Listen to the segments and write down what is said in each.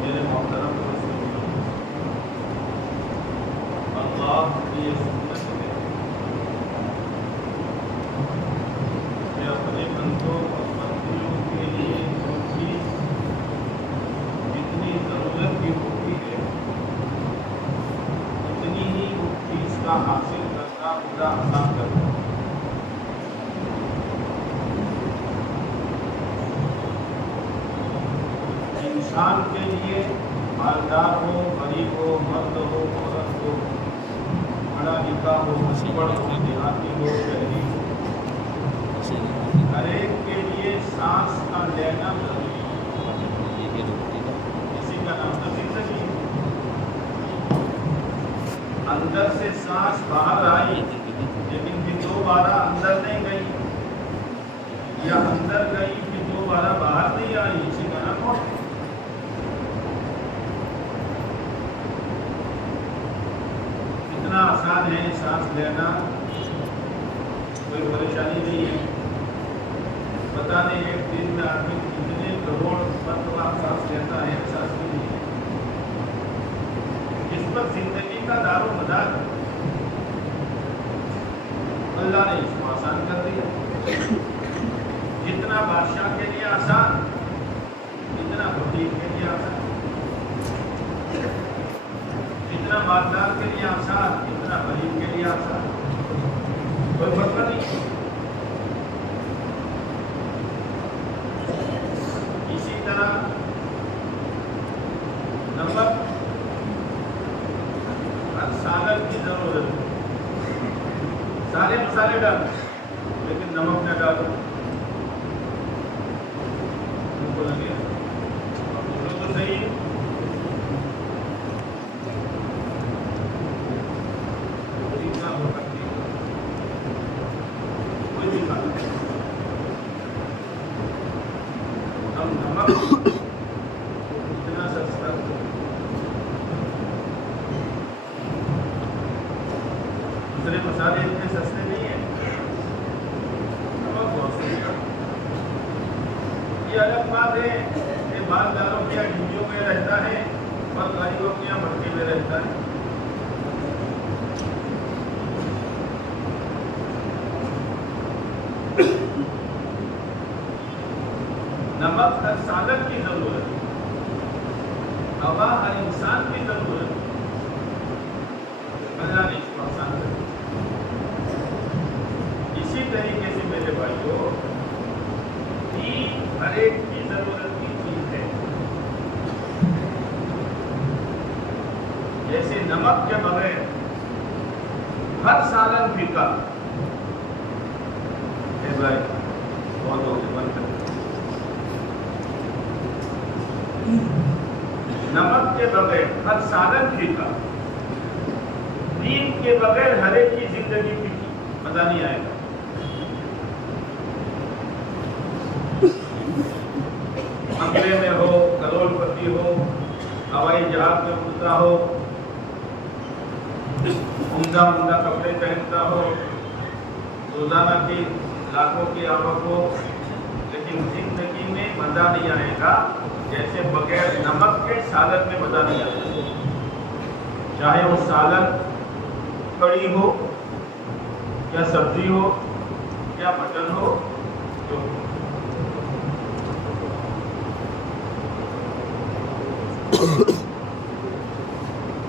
मेरे मोहतरम अल्लाह की सुन्नत है कि अपने बंदों और बंदियों के लिए जो चीज़ जितनी ज़रूरत की होती है उतनी ही उस चीज़ का हासिल करना पूरा आसान करता है। इंसान के लिए मालदार हो, गरीब हो, मर्द हो, औरत हो, पढ़ा लिखा हो, अनपढ़ हो, देहाती हो, शहरी हो, हर एक के लिए सांस का लेना जरूरी है। इसी का नाम तो जिंदगी। अंदर से सांस बाहर आई लेकिन फिर दोबारा अंदर नहीं गई, या अंदर गई फिर दोबारा बाहर नहीं आई, इसी का नाम मौत है। इतना आसान है सांस लेना, कोई परेशानी नहीं है। पता नहीं एक दिन में आदमी कितने करोड़ मरतबा सांस लेता है, ऐसा नहीं है। इस पर जिंदगी का दारोमदार है। अल्लाह ने इसको आसान कर दिया। जितना बादशाह के लिए आसान, इतना फकीर के लिए आसान, जितना मालदार के लिए आसान, इतना गरीब के लिए आसान, कोई फर्क नहीं। इसी तरह नमक हर सागर की जरूरत है। सारे मसाले डालो लेकिन नमक न डालो, उनको लगे बोलो तो सही। इतना सस्ता दूसरे मसाले इतने सस्ते नहीं है, नमक बहुत सस्ता। ये अलग बात है कि मालदारों के यहाँ गिंडियों में रहता है और गरीबों के यहाँ मटके में रहता है। नमक हर सागर की जरूरत है, हवा हर इंसान की जरूरत है। अल्लाह ने इसको आसान कर दिया। इसी तरीके से मेरे भाइयों, दीन हर एक की जरूरत की चीज है। जैसे नमक के बगैर हर सालन फीका है भाई, बहुत हो गया, बंद कर। नमक के बगैर हर सालन फीका, दीन के बगैर हर एक की जिंदगी फीकी, मजा नहीं आएगा। बंगले में हो, करोड़पति हो, हवाई जहाज में उड़ता हो, उम्दा उम्दा कपड़े पहनता हो, रोजाना की लाखों की आवक हो, लेकिन जिंदगी में मजा नहीं आएगा जैसे बगैर नमक के सालन में मजा नहीं आता। चाहे वो सालन कड़ी हो या सब्जी हो या मटन हो, जो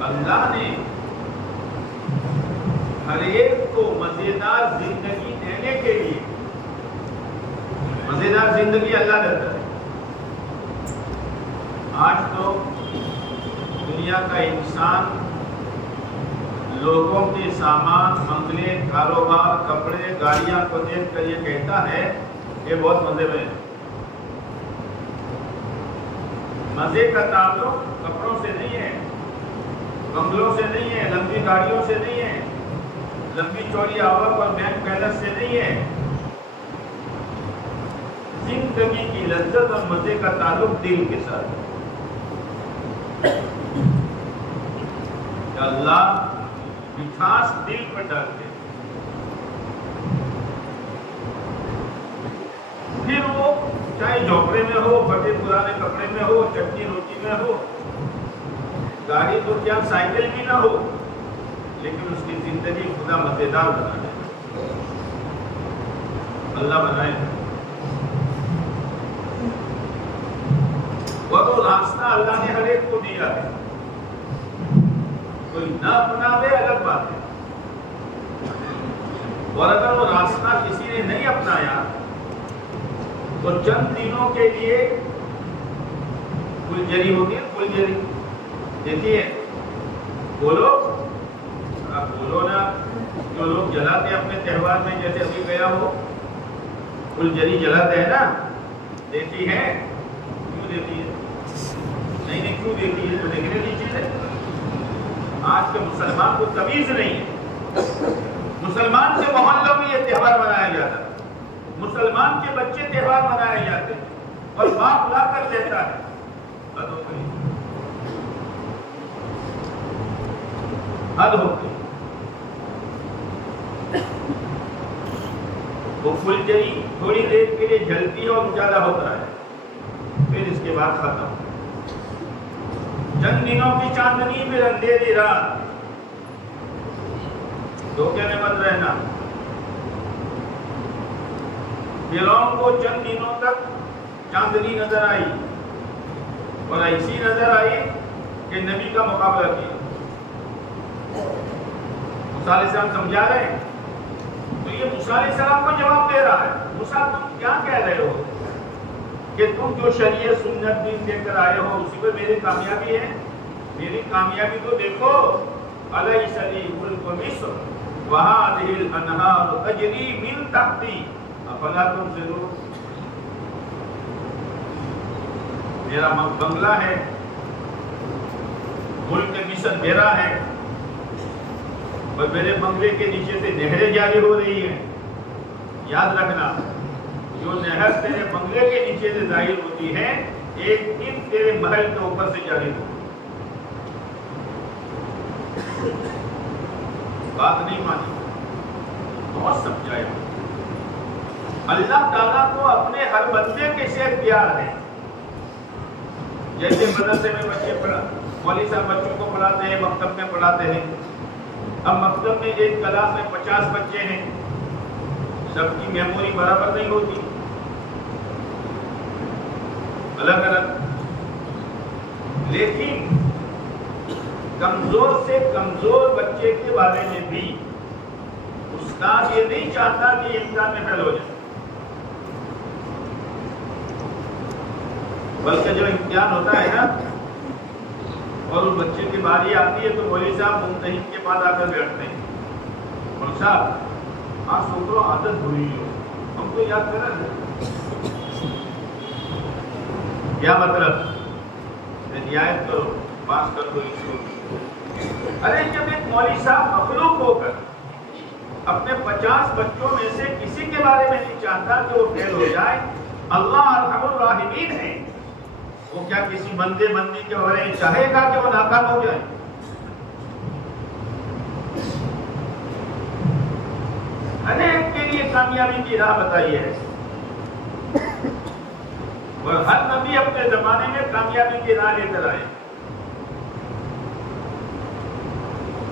अल्लाह ने हर एक को मजेदार जिंदगी देने के लिए, मजेदार जिंदगी अल्लाह देता है। आज तो दुनिया का इंसान लोगों के सामान, बंगले, कारोबार, कपड़े, गाड़ियां को देख कर ये कहता है ये बहुत मजे में है। मजे का ताल्लुक कपड़ों से नहीं है, बंगलों से नहीं है, लंबी गाड़ियों से नहीं है, लंबी चौड़ी आवक और बैंक बैलेंस से नहीं है। जिंदगी की लज्जत और मजे का ताल्लुक दिल के साथ। अल्लाह मिठास दिल पर डाल दे, फिर वो चाहे झोपड़े में हो, फटे पुराने कपड़े में हो, चटनी रोटी में हो, गाड़ी तो क्या साइकिल भी ना हो, लेकिन उसकी जिंदगी खुदा मजेदार बना दे। अल्लाह बनाए। वो तो रास्ता अल्लाह ने हर एक को दिया है, कोई न अपनावे अलग बात है। और अगर वो रास्ता किसी ने नहीं अपनाया तो चंद दिनों के लिए फुलझड़ी होगी, फुलझड़ी देखिए, बोलो आप बोलो ना, जो लोग जलाते अपने त्योहार में, जैसे अभी गया हो फुलझड़ी जलाते हैं ना, देती है? क्यों देती है? नहीं क्यों देती है? तो देखने की चीज है। आज के मुसलमान को तमीज नहीं है। मुसलमान के मोहल्लों में ये त्योहार मनाया जाता है, मुसलमान के बच्चे त्योहार मनाए जाते हैं और बाप ला कर देता है। हद हो गई। वो फुलझड़ी थोड़ी देर के लिए जलती है और उजाला होता है, फिर इसके बाद खत्म। चंद दिनों की चांदनी में अंधेरी रात, धोखे में मत रहना। फिरौन को चंद दिनों तक चांदनी नजर आई और ऐसी नजर आई कि नबी का मुकाबला किया। मूसा अलैहिस्सलाम समझा रहे हैं, तो ये मूसा अलैहिस्सलाम को जवाब दे रहा है, मूसा तुम क्या कह रहे हो कि तुम जो शरीयत सुन्नत दीन लेकर आए हो उसी पे मेरी कामयाबी है? मेरी कामयाबी तो देखो, अलैसली मुल्क मिस्र वहादिल अनहार तजरी मिन तहती अफला तुबसिरून। मेरा बंगला है, मुल्क मिस्र मेरा है, और मेरे बंगले के नीचे से नहरें जारी हो रही हैं। याद रखना, जो नहर तेरे बंगले के नीचे से जाहिर होती है, एक दिन तेरे महल के ऊपर से जारी हो। बात नहीं मानी, बहुत समझाया। अल्लाह ताला को अपने हर बंदे के से प्यार है। जैसे मदरसे में बच्चे मौलवी साहब बच्चों को पढ़ाते हैं, मकतब में पढ़ाते हैं। अब मकतब में एक क्लास में 50 बच्चे हैं, सबकी मेमोरी बराबर नहीं होती, अलग अलग। लेकिन कमजोर से कमजोर बच्चे के बारे में भी उस्ताद ये नहीं चाहता कि इम्तिहान में फेल हो जाए, बल्कि जब इम्तिहान होता है ना और उस बच्चे की बारी आती है तो मौलवी साहब मुमतहिन के बाद आकर बैठते हैं, मौलवी साहब आज छोकरो आदत भूली हो, हमको याद करें क्या मतलब, रियायत करो, पास कर दो इसको। अरे जब एक मौलवी साहब मखलूक होकर अपने 50 बच्चों में से किसी के बारे में नहीं चाहता कि वो फेल हो जाए, अल्लाह अरहमुर राहिमीन है, वो क्या किसी बंदे बंदी के बारे में चाहेगा कि वो नाकाम हो जाए? अनेक के लिए कामयाबी की राह बताई है, और हर नबी अपने जमाने में कामयाबी की राह लेकर आए।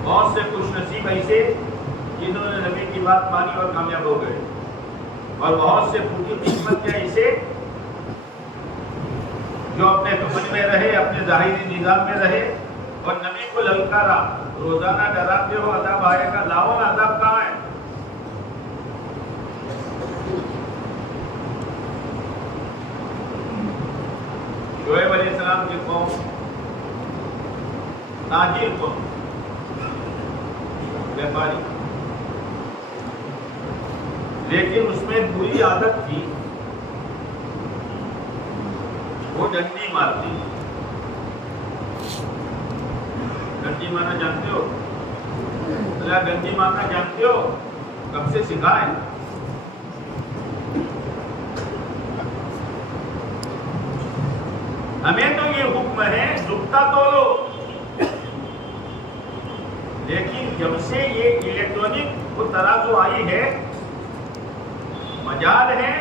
बहुत से खुशनसीब ऐसे जिन्होंने नबी की बात मानी और कामयाब हो गए, और बहुत से फूकी किस्मत के ऐसे जो अपने कफन में रहे, अपने जाहिरी निजाम में रहे और नबी को ललकारा, रोजाना डराते हो अज़ाब आएगा, लाओ ना अज़ाब कहाँ है? शोएब अलैहिस्सलाम की कौम ताजिर कौम, व्यापारी, लेकिन उसमें बुरी आदत थी, वो डंडी मारती। गंजी मारना जानते हो? अरे गंजी मारना जानते हो? कब से सिखा है? हमें तो ये हुक्म है झुकता तोलो, लेकिन जब से ये इलेक्ट्रॉनिक को तराजू आई है, मजाल है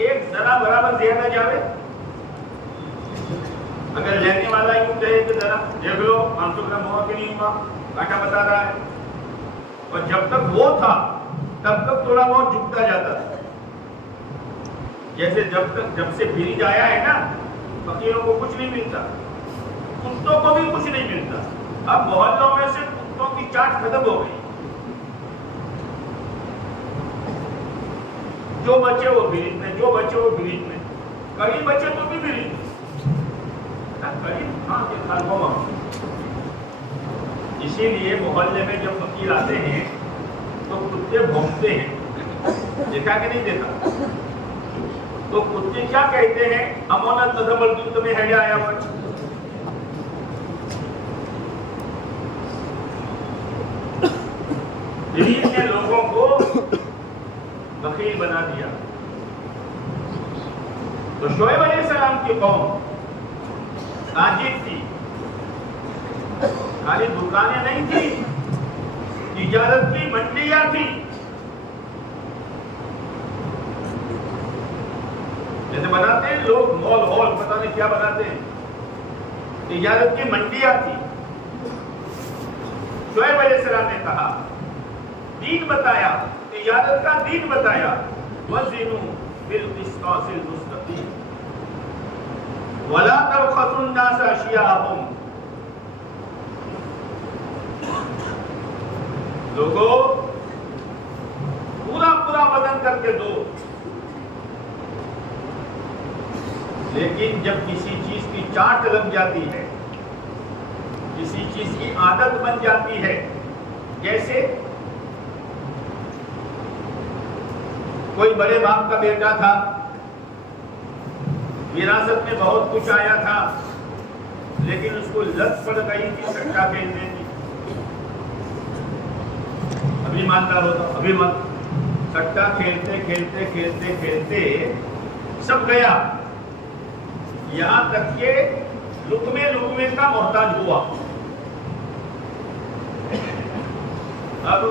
एक जरा बराबर ज्यादा जावे। अगर लेने वाला यूं कहे कि जरा देख लो 500 ग्राम हुआ कि नहीं हुआ, कांटा बता रहा है, और जब तक वो था तब तक थोड़ा बहुत झुकता जाता था। जैसे जब से फ्रीज आया है ना, फकीरों को कुछ नहीं मिलता, कुत्तों को भी कुछ नहीं मिलता। अब मोहल्लों में से कुत्तों की चाट खत्म हो गई, जो बचे वो फ्रीज में, जो बचे वो फ्रीज में, करीब बचे तो भी फ्रीज में, करीब हाँ के खालकों। इसीलिए मोहल्ले में जब फकीर आते हैं तो कुत्ते भौंकते हैं, देखा कि नहीं देखा? तो कुत्ते क्या कहते हैं? अमोनत नदबल दूध में है आया हुआ। दिल्ली ने लोगों को बखील बना दिया। तो शोएब अलैहिस्सलाम की कौम ताजिर थी, खाली दुकानें नहीं थी, तिजारत की मंडियां थी। जैसे बनाते हैं लोग मॉल हॉल, पता नहीं क्या बनाते हैं, तिजारत की मंडियां थी। शोएब अलैहिस्सलाम ने कहा, दीन बताया, तिजारत का दीन बताया, वज़िनु बिल क़िस्तासिल मुस्तक़ीम वला तबख़सुन नास अशियाअहुम। लोगों पूरा पूरा वजन करके दो, लेकिन जब किसी चीज की चाट लग जाती है, किसी चीज की आदत बन जाती है, जैसे कोई बड़े बाप का बेटा था, विरासत में बहुत कुछ आया था, लेकिन उसको लत पड़ गई थी सट्टा खेलने की। अभी मानदार होता, अभी मत, सट्टा खेलते खेलते खेलते खेलते सब गया, यहां तक के लुकमे लुकमे का मोहताज हुआ। अब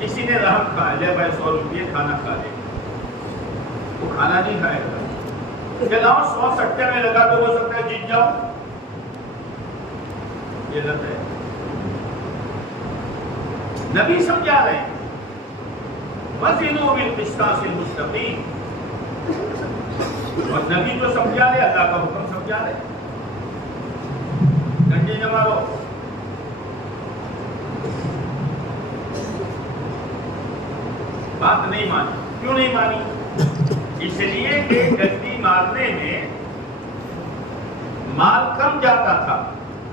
किसी ने रहम खा ले, भाई 100 रुपये खाना खा ले, वो खाना नहीं खाएगा, चलाओ 100 सट्टे में लगा तो हो सकता है जीत जाओ, ये लत है। नबी समझा रहे हैं, वज़िनु बिल क़िस्तासिल मुस्तक़ीम, और नबी तो समझा रहे, अल्लाह का हुक्म समझा रहे, डंडे न मारो। बात नहीं मानी, क्यों नहीं मानी? इसलिए कि डंडी मारने में माल कम जाता था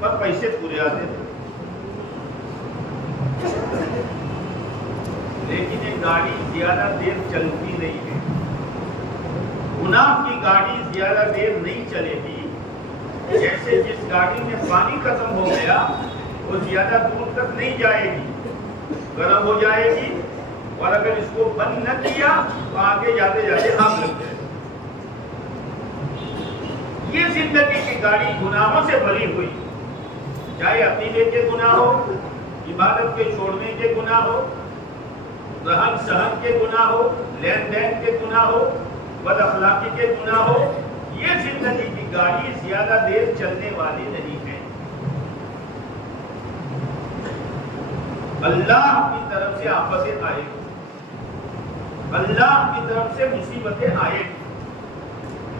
पर पैसे पूरे आते थे। लेकिन ये गाड़ी ज्यादा देर चलती नहीं है, गुनाह की गाड़ी ज्यादा देर नहीं चलेगी। जैसे जिस गाड़ी में पानी खत्म हो गया वो ज्यादा दूर तक नहीं जाएगी, गर्म हो जाएगी, और अगर इसको बंद न किया तो आगे जाते जाते आग लग जाए। ये जिंदगी की गाड़ी गुनाहों से भरी हुई, चाहे अकीदे के गुनाह हो, इबादत के छोड़ने के गुनाह हो, रहन सहन के गुनाह हो, लेन देन के गुनाह हो, बदअखलाकी के गुनाह हो, ये जिंदगी की गाड़ी ज्यादा देर चलने वाली नहीं है। अल्लाह की तरफ से आफतें आएगी, अल्लाह की तरफ से मुसीबतें आएगी,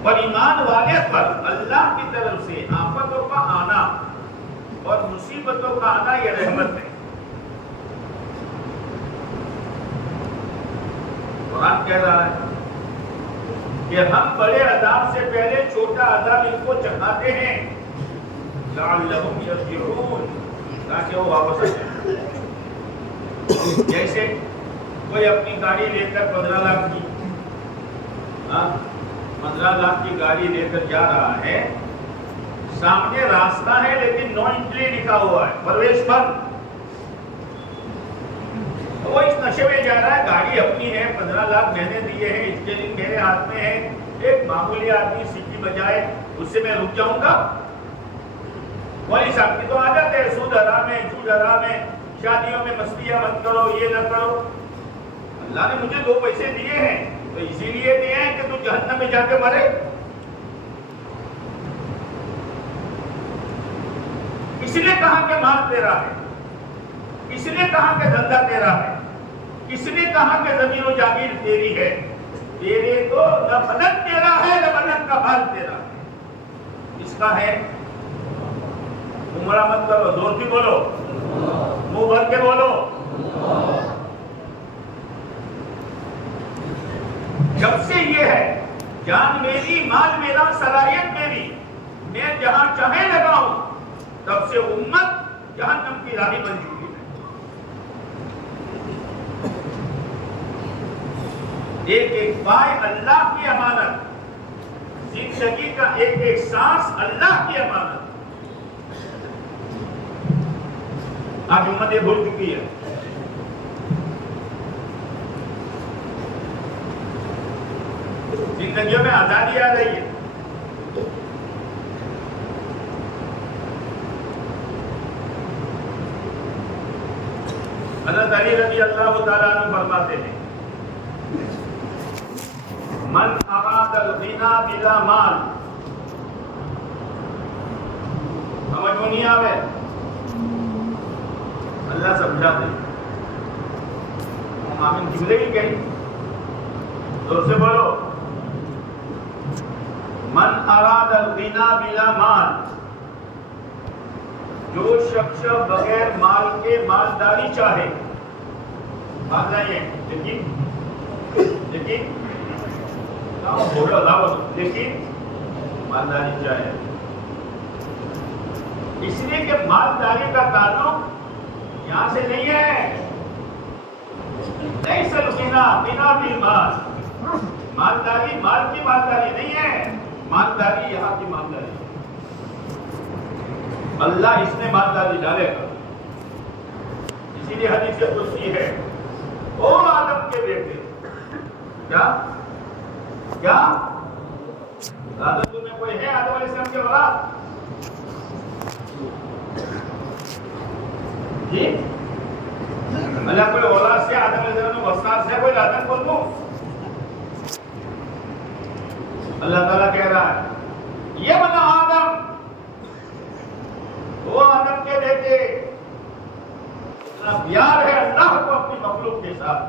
और ईमान वाले पर अल्लाह की तरफ से आफतों का आना और मुसीबतों का आना यह रहमत है। कुरान कह रहा है कि हम बड़े अज़ाब से पहले छोटा अज़ाब इनको चखाते हैं, लअल्लहुम यर्जिऊन, ताकि वो वापस आ जाए। जैसे कोई अपनी गाड़ी लेकर 15 लाख की 15 लाख की गाड़ी लेकर जा रहा है, सामने रास्ता है लेकिन नो एंट्री लिखा हुआ है, प्रवेश बंद। वो इस नशे में जा रहा है, गाड़ी अपनी है, 15 लाख मैंने दिए हैं, स्टीयरिंग मेरे हाथ में है, एक मामूली आदमी सीटी बजाए उससे मैं रुक जाऊंगा? मौलवी साहब की तो आदत है, सूद हराम है, झूठ हराम है, शादियों में मस्तियां मत करो, ये न करो। अल्लाह ने मुझे 2 पैसे दिए हैं तो इसीलिए दिए हैं कि तू जहन्नम में जाके मरे। किसने कहा कि माल तेरा है? किसने कहा कि धंधा तेरा है? किसने कहा कि जमीन और जागीर तेरी है? तेरे तो न बनत तेरा है न बनत का माल तेरा है। किसका है? उमरा मत करो, जोर से बोलो, मुंह भर के बोलो। जब से ये है, जान मेरी, माल मेरा, सलाहियत मेरी, मैं जहां चाहे लगाऊं, तब से उम्मत जहन्नम की राही बन चुकी है। एक एक पाय अल्लाह की अमानत, जिंदगी का एक एक सांस अल्लाह की अमानत। आज उम्मत ये भूल चुकी है। जिंदगियों में आजादी आ रही है। हज़रत अली रज़ी अल्लाह तआला अन्हु फरमाते हैं, मन अरादल गिना बिला माल, समझ में नहीं आवे, अल्लाह समझा दे। आमीन जिब्रील कही, जोर से बोलो, मन अरादल गिना बिला माल, जो शख्स बगैर माल के मालदारी चाहे, बात नहीं है, लेकिन मालदारी चाहे, इसलिए कि मालदारी का ताल्लुक यहां से नहीं है। नहीं सर बिना बिल माल, मालदारी माल की मालदारी नहीं है, मालदारी यहां की मालदारी। अल्लाह इसने मालदारी डालेगा। इसीलिए हदीस से कुर्सी है, ओ आदम के बेटे, क्या क्या आदम में कोई है? आदम अलैहिस्सलाम के औलाद जी? अल्लाह कोई औलाद से आदम अलैहिस्सलाम में वसात से कोई आदम बोल दो? अल्लाह ताला कह रहा है, ये बना आदम, वो आदम के बेटे, प्यार है अल्लाह को अपनी मखलूक के साथ,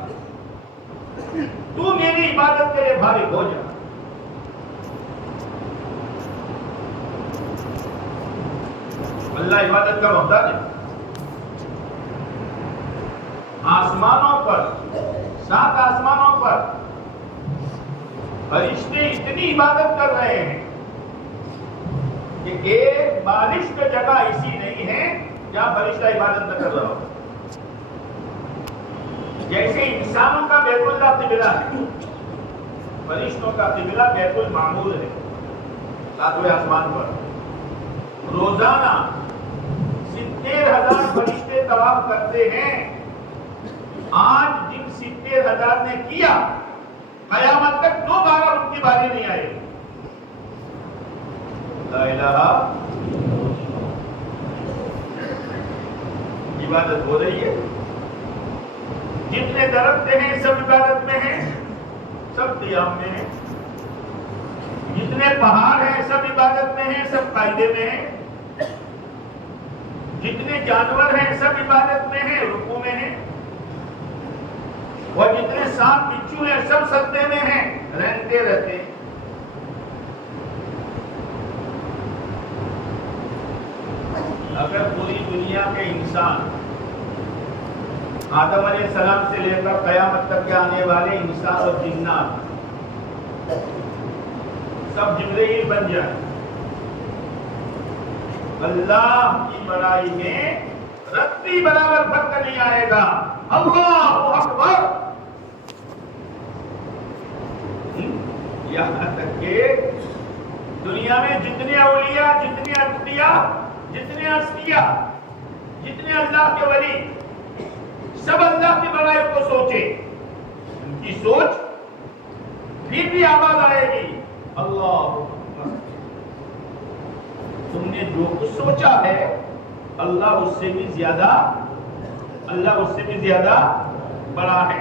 तू मेरी इबादत के लिए भारी हो जा। अल्लाह इबादत का मोहताज है। आसमानों पर, 7 आसमानों पर फरिश्ते इतनी इबादत कर रहे हैं कि एक बारिश की जगह ऐसी नहीं है जहां फरिश्ता इबादत न कर रहा हो। जैसे इंसानों का बैतुल्लाह क़िबला है, फरिश्तों का क़िबला बैतुल मामूर है, 7वें आसमान पर। रोजाना 70,000 फरिश्ते तवाफ करते हैं। आज जिन 70,000 ने किया, कयामत तक दोबारा उनकी बारी नहीं आएगी। ला इलाहा, इबादत हो रही है। जितने दरख्त हैं सब इबादत में हैं, सब क़ियाम में हैं। जितने पहाड़ हैं सब इबादत में हैं, सब कायदे में हैं। जितने जानवर हैं सब इबादत में हैं, रुकू में हैं। और जितने सांप बिच्छू हैं सब सजदे में हैं, रहते रहते हैं। अगर पूरी दुनिया के इंसान आदम अलैहिस्सलाम से लेकर कयामत तक के आने वाले इंसान और जिन्नात सब जिब्रील बन जाए, अल्लाह की बड़ाई में रत्ती बराबर फर्क नहीं आएगा। अल्लाहु अकबर। यहाँ तक के दुनिया में जितने औलिया, जितने अत्किया, जितने अस्किया, जितने अल्लाह के वली, सब अल्लाह की भलाई को सोचे, उनकी सोच फिर भी आवाज आएगी, अल्लाह तुमने जो कुछ सोचा है अल्लाह उससे भी ज्यादा बड़ा है।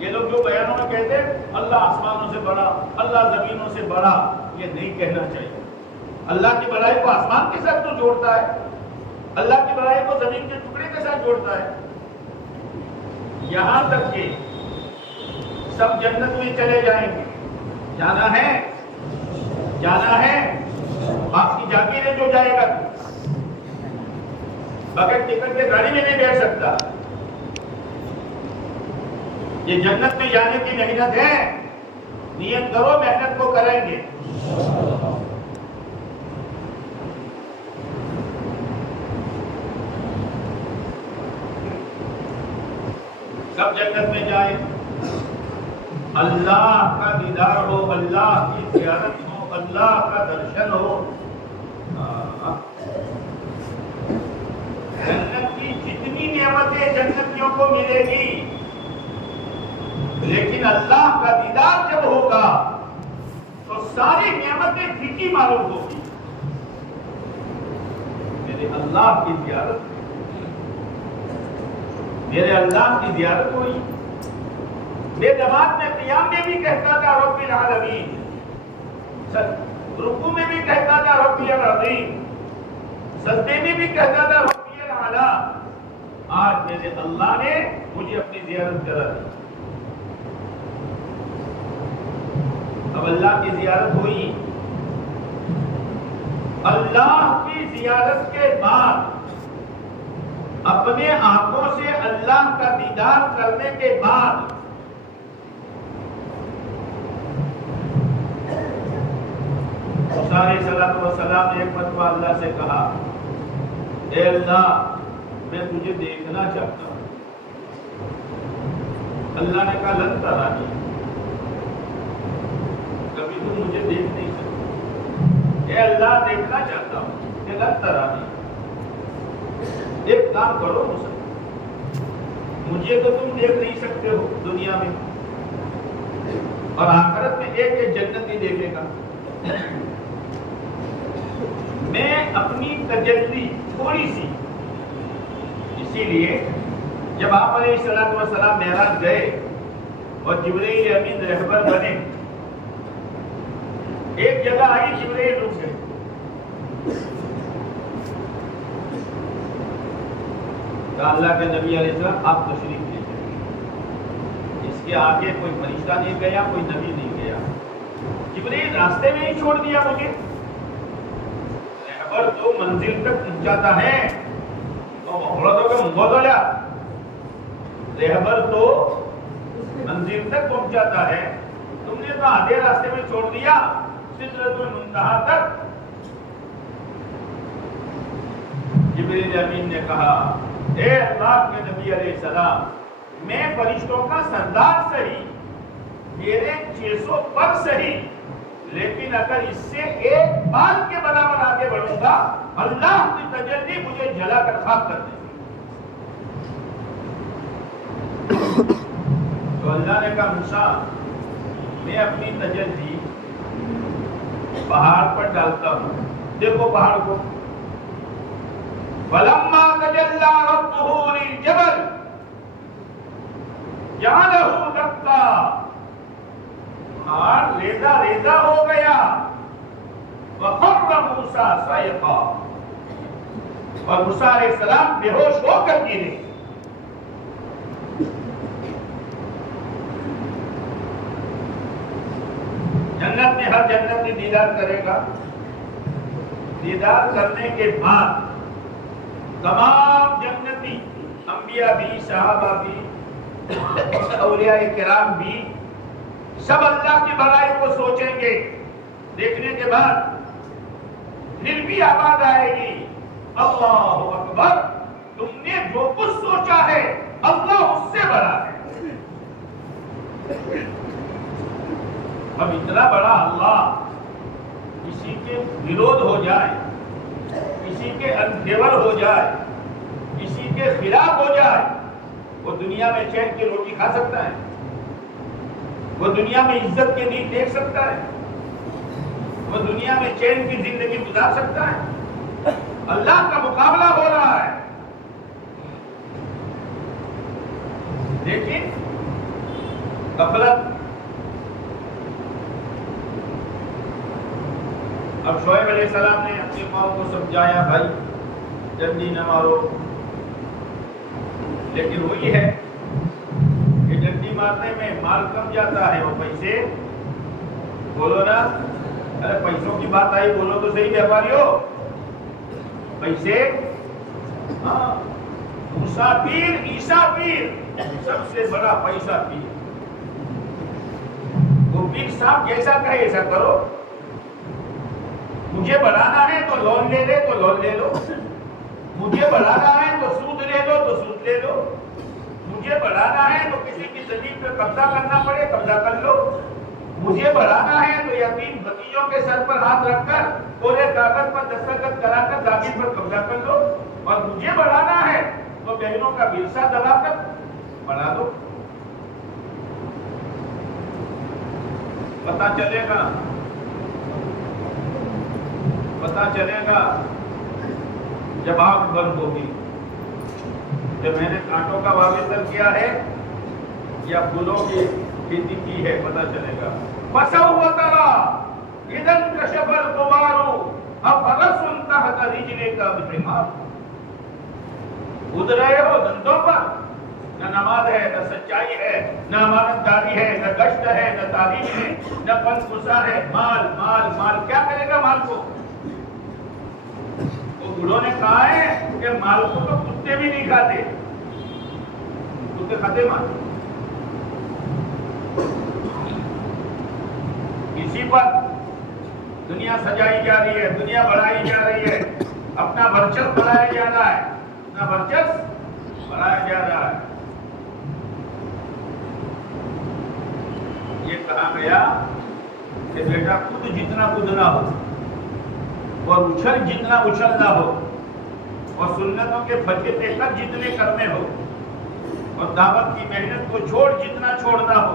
ये लोग जो बयानों में कहते हैं अल्लाह आसमानों से बड़ा, अल्लाह जमीनों से बड़ा, ये नहीं कहना चाहिए। अल्लाह की बड़ाई को आसमान के साथ तो जोड़ता है, अल्लाह की बड़ाई को जमीन के टुकड़े के साथ जोड़ता है। यहां तक कि सब जन्नत में चले जाएंगे, जाना है आपकी जागीर है, जो जाएगा बगैर टिकट के गाड़ी में नहीं बैठ सकता। ये जन्नत में जाने की मेहनत है, नियत करो, मेहनत को करेंगे। सब जन्नत में जाए, अल्लाह का दीदार हो, अल्लाह की ज़ियारत हो, अल्लाह का दर्शन हो। जन्नत की जितनी नेमतें जन्नतियों को मिलेगी, लेकिन अल्लाह का दीदार जब होगा तो सारी नेमतें फीकी मालूम होगी। मेरे अल्लाह की ज़ियारत हुई। मैं जमात में क़ियाम में भी कहता था रब्बिल आलमीन, रुकू में भी कहता था रब्बिल अज़ीम, सजदे में भी कहता था रब्बिल आला। आज मेरे अल्लाह ने मुझे अपनी ज़ियारत करा दी। अब अल्लाह की ज़ियारत हुई, अल्लाह की ज़ियारत के बाद अपने आंखों से अल्लाह का दीदार करने के बाद सलाम ने एक मरतबा अल्लाह से कहा, ए अल्लाह मैं तुझे देखना चाहता हूं। अल्लाह ने कहा लन तरानी, कभी तुम मुझे देख नहीं सकते। ए अल्लाह देखना चाहता हूं, लन तरानी, एक काम करो मुझे तो तुम देख नहीं सकते हो दुनिया में, और आखिरत में एक जन्नती देखेगा। मैं अपनी तजल्ली थोड़ी सी, इसीलिए जब आप अलैहिस्सलाम मेराज गए और जिब्रील अमीन रहबर बने, एक जगह आई जिब्रील रुक गए। अल्लाह के नबी अलैहिस्सलाम आप तशरीफ ले जाइए। इसके आगे कोई फरिश्ता नहीं गया, कोई नबी नहीं गया। जिब्रील रास्ते में ही छोड़ दिया मुझे। रहबर जो मंजिल तक पहुंचाता है तो रहबर तो मंजिल तक पहुंचाता है, तुमने तो आधे रास्ते में छोड़ दिया, सिदरतुल मुंतहा तक। जिब्रील अमीन ने कहा, ए अल्लाह के नबी अलैहिस्सलाम, मैं फरिश्तों का सरदार सही, मेरे 600 पर सही, लेकिन अगर इससे एक बाल के बराबर आगे बढ़ूंगा, अल्लाह की तजल्ली मुझे जलाकर खाक कर देगी। तो अल्लाह ने कहा, मूसा मैं अपनी तजल्ली पहाड़ पर डालता हूं, देखो पहाड़ को। फलम्मा तजल्ला रब्बुहु लिल-जबल जअलहु दक्का, पहाड़ रेजा रेजा हो गया। वखर्र मूसा सयक़ा, और मूसा अलैहिस्सलाम बेहोश होकर गिरे। जन्नत में हर जन्नती दीदार करेगा। दीदार करने के बाद तमाम जन्नती, अंबिया भी, सहाबा भी, औलिया किराम भी, सब अल्लाह की भलाई को सोचेंगे। देखने के बाद फिर भी आवाज आएगी, अल्लाहु अकबर, तुमने जो कुछ सोचा है अल्लाह उससे बड़ा है। अब इतना बड़ा अल्लाह किसी के विरोध हो जाए, किसी के अनफेवर हो जाए, किसी के खिलाफ हो जाए, वो दुनिया में चैन की रोटी खा सकता है, वो दुनिया में इज्जत के नींद देख सकता है, वो दुनिया में चैन की जिंदगी गुजार सकता है। अल्लाह का मुकाबला हो रहा है, लेकिन गफलत। अब शोएब अलैहिस्सलाम ने अपनी कौम को समझाया, भाई डंडी न मारो, लेकिन वही है कि डंडी मारने में माल कम जाता है, वो पैसे बोलो ना, अरे पैसों की बात आई, बोलो तो सही व्यापारियों, पैसे। हाँ, मूसा पीर, ईसा पीर, सबसे बड़ा पैसा पीर। वो पीर साहब जैसा कहे ऐसा करो, मुझे बढ़ाना है तो लोन ले ले तो लोन ले लो, मुझे बढ़ाना है तो सूद ले लो तो सूद ले लो, मुझे बढ़ाना है तो किसी की जमीन पर कब्जा करना पड़े कब्जा कर लो, मुझे बढ़ाना है तो यतीम भतीजों के सर पर हाथ रखकर कोरे कागज पर दस्तखत कराकर जागीर पर कब्जा कर लो, और मुझे बढ़ाना है तो बहनों का विरसा दबाकर बढ़ा दो। पता चलेगा जब आग बंद होगी, जब मैंने कांटों का वावेतर किया है या फूलों की खेती की है, पता चलेगा। फसव्वतरा इदन कशफल गुबारू अफरसुन तहत रिजलिका बिहिमार। कूद रहे हो धंधों पर, न नमाज है, न सच्चाई है, न अमानतदारी है, न गश्त है, न तालीम है, न पंचगुसा है, माल माल माल। क्या करेगा माल को? वो बूढ़ों ने कहा है कि माल को तो कुत्ते भी नहीं खाते, कुत्ते खाते माल। इसी पर दुनिया सजाई जा रही है, दुनिया बढ़ाई जा रही है, अपना वर्चस्व बढ़ाया जा रहा है, अपना वर्चस्व बढ़ाया जा रहा है। ये कहा गया कि बेटा खुद जितना कूदना हो और उछल जितना उछलना हो और सुन्नतों के फजीलतें कर जितने करने हो और दावत की मेहनत को छोड़ जितना छोड़ना हो,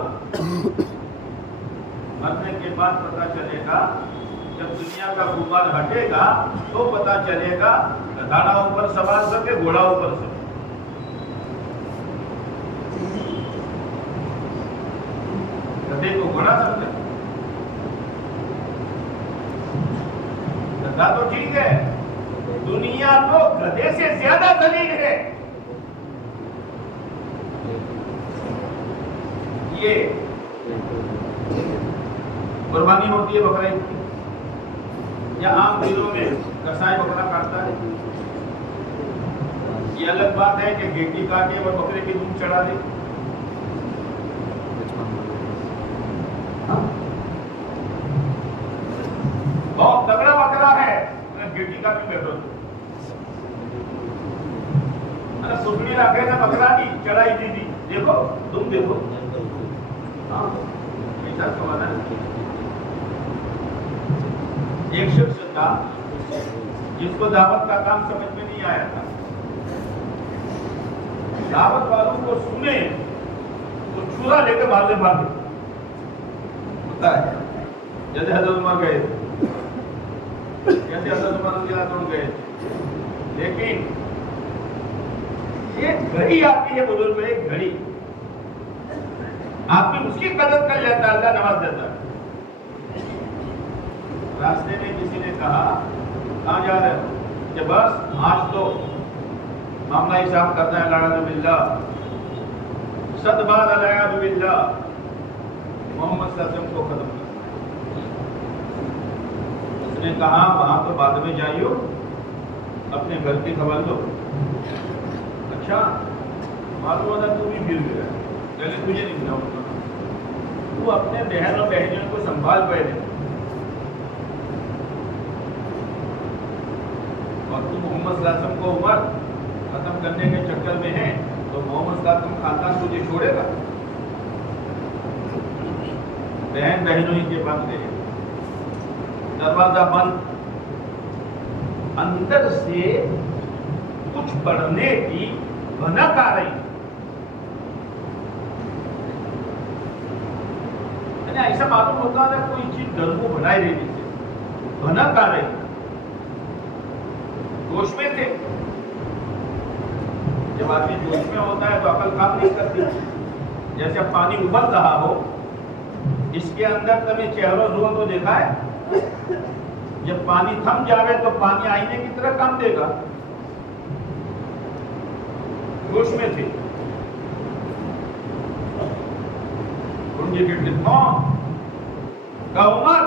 मरने के बाद पता चलेगा। जब दुनिया का गुबार हटेगा तो पता चलेगा घोड़ा ऊपर सवार सके, घोड़ा ऊपर सके। गधे को घोड़ा समझे, गधा तो ठीक है, दुनिया तो गधे से ज्यादा दलील है। ये कुर्बानी होती है बकरा की, या आम दिनों में कसाई बकरा काटता है। ये अलग बात है कि गेटी काटे और बकरे की दूध चढ़ा दे। बहुत तगड़ा बकरा है, गेटी काट के बैठो, सुखड़ी रखे ना बकरा की चढ़ाई दीदी, देखो तुम देखो। हाँ, ऐसा सवाल है। एक शख्स था जिसको दावत का काम समझ में नहीं आया था। दावत वालों को सुने तो छुरा लेकर भागे भागे होता है। जैसे हजरत उमर गए, जैसे हजरत उमर रज़ियल्लाहु गए, लेकिन एक घड़ी आती है बुजुर्ग, एक घड़ी आदमी उसकी कदर कर लेता, अल्लाह नवाज देता है। रास्ते में किसी ने कहा कहाँ जा रहे हो? कि बस आज तो मामला हिसाब करना है, लड़ा बिल्ला सदबार लगा बिल्ला, मोहम्मद सल्लल्लाहु को खत्म करना है। उसने कहा वहां तो बाद में जाइयो, अपने घर की खबर लो। अच्छा, मालूम होता तू भी गिर गया, पहले तुझे नहीं मिला होता, तू अपने बहन और बहनियों को संभाल पहले, और तू मोहम्मद सल्लल्लाहु को उम्र खत्म करने के चक्कर में है तो मोहम्मद सल्लल्लाहु खानदान तुझे छोड़ेगा? बहन बहनों ही के पास ले। दरवाजा बंद, अंदर से कुछ बढ़ने की भनक आ रही। ऐसा मालूम होता है कोई चीज घर को बनाई रही थी, भनक आ रही। जोश में थे। जब आदमी जोश में होता है तो अकल काम नहीं करती। जैसे पानी उबल रहा हो, इसके अंदर तुम्हें चेहरा जुआ तो देखा है। जब पानी थम जावे तो पानी आईने की तरह काम देगा। जोश में थे। कौन का उमर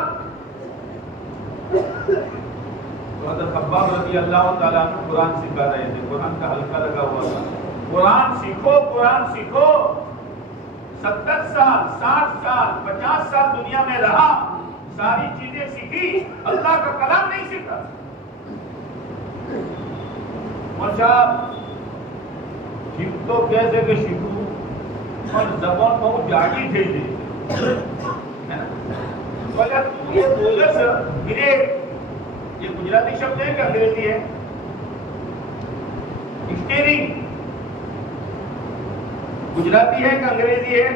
खब्बाब रज़ी अल्लाह ताला अन्हु कुरान सिखा रहे थे। कुरान का हल्का लगा हुआ था। कुरान सीखो, कुरान सीखो। 70 साल, 60 साल, 50 साल दुनिया में रहा, सारी चीजें सीखी, अल्लाह का कलाम नहीं सीखा। सीख तो कैसे कि सीखू, और जबान बहुत जागी थे तू ये बोलस ग्रेट, ये गुजराती शब्द है कि अंग्रेजी है? स्टीयरिंग गुजराती है कि अंग्रेजी है?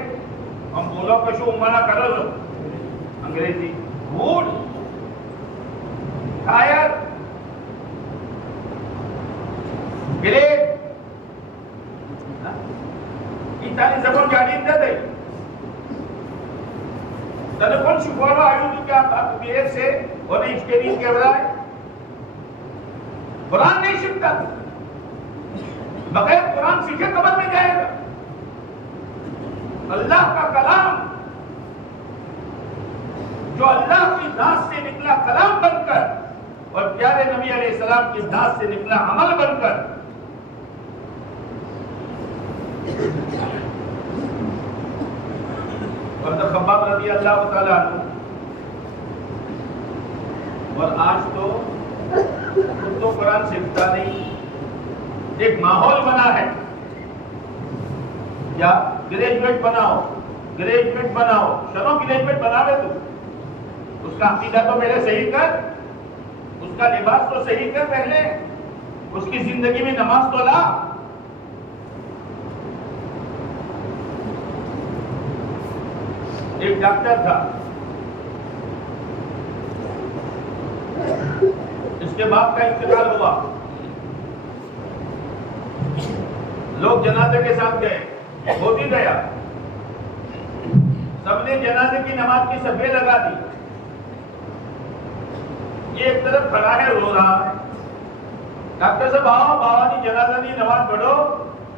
हम बोलो कशो मना करो अंग्रेजी। वुड, टायर, ग्रेट, इतानी जबान जाडी दे तने कोण शिकवायला આવ્યું હતું કે આ બેર से और स्टीयरिंग के बजाय कुरान नहीं सीखता। बगैर कुरान सीखे कब्र में जाएगा। अल्लाह का कलाम जो अल्लाह की दात से निकला कलाम बनकर और प्यारे नबी अलैहिस्सलाम की दात से निकला अमल बनकर, और खब्बाब रज़ी अल्लाह ताला अन्हु, और आज तो खुद तो कुरान सीखता नहीं, एक माहौल बना है। या ग्रेजुएट बनाओ, ग्रेजुएट बनाओ, चलो ग्रेजुएट बनावे तू, उसका अकीदा तो पहले सही कर, उसका लिबास तो सही कर पहले, उसकी जिंदगी में नमाज तो ला। एक डॉक्टर था, इसके बाप का इंतकाल हुआ। लोग जनाजे के साथ गए, हो भी गया। सबने जनाजे की नमाज की सफे लगा दी। ये एक तरफ खड़ा है, रो रहा है। डॉक्टर साहब आओ, बाबा की जनाजा की नमाज पढ़ो।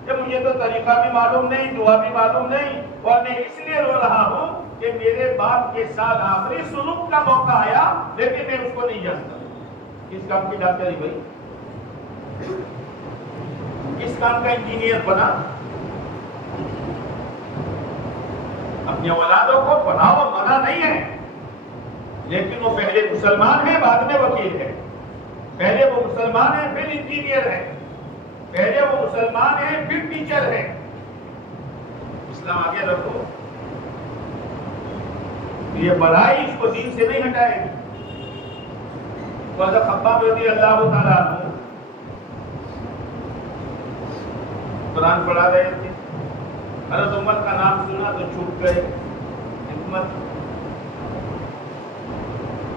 कि मुझे तो तरीका भी मालूम नहीं, दुआ भी मालूम नहीं, और मैं इसलिए रो रहा हूं कि मेरे बाप के साथ आखिरी सुलूक का मौका आया, लेकिन मैं उसको नहीं जानता। किस काम की डॉक्टरी भाई? किस काम का इंजीनियर बना? अपने औलादों को पढ़ाओ, मना नहीं है, लेकिन वो पहले मुसलमान है, बाद में वकील है। पहले वो मुसलमान है, फिर इंजीनियर है। पहले वो मुसलमान है, फिर टीचर है। इस्लाम आगे रखो। ये बड़ाई इसको दीन से नहीं हटाएगी। खब्बाब रज़ी अल्लाह ताला अन्हु कुरान पढ़ा रहे थे। हज़रत उमर का नाम सुना तो छूट गए। हिकमत,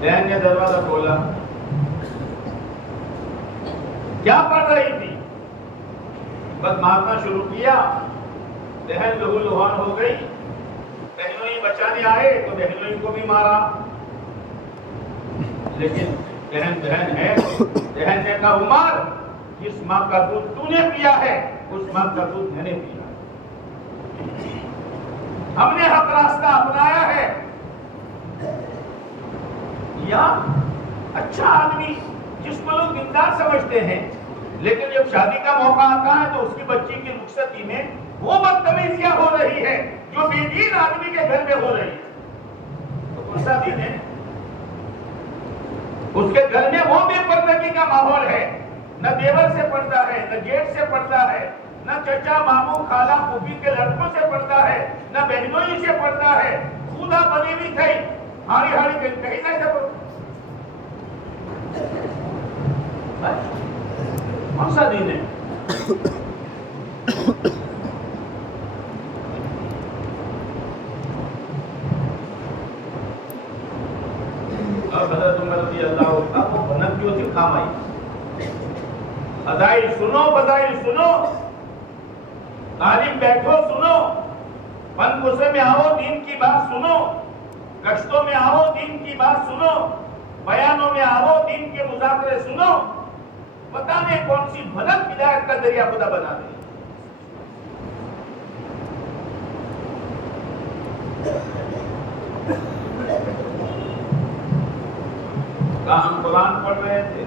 बहन ने दरवाजा खोला, क्या पढ़ रही थी? बस मारना शुरू किया। बहन लहूलुहान हो गई। बहनोई बचाने आए तो बहनोई को भी मारा। लेकिन बहन बहन है। बहन ने कहा उमर, जिस माँ का दूध तूने पिया है, उस माँ का दूध मैंने पिया। हमने हक रास्ता अपनाया है। या अच्छा आदमी जिसको लोग दीनदार समझते हैं, लेकिन जब शादी का मौका आता है तो उसकी बच्ची की रुखसती में वो बदतमीजियां हो रही है जो बेदीन आदमी के घर में हो रही है। तो कौन सा दीन है? उसके घर में वो बेपर्दगी का माहौल है। न देवर से पढ़ता है, न जेठ से पढ़ता है, न चचा मामू खाला फूफी के लड़कों से पढ़ता है, न बहनोई से पढ़ता है। खुदा बनी हुई थी हारी हारी कहीं नहीं सब कौन सा दीन है? अब हज़रत उमर रज़ी अल्लाह अन्हु को भनक जो थी काम आई। अदाई सुनो, बदाई सुनो, तालीम बैठो सुनो, फन गुस्से में आओ दीन की बात सुनो, गश्तों में आओ दीन की बात सुनो, बयानों में आओ दीन के मुज़ाकरे सुनो। पता नहीं कौन सी भनक हिदायत का जरिया खुदा बना दे। हम कुरान पढ़ रहे थे,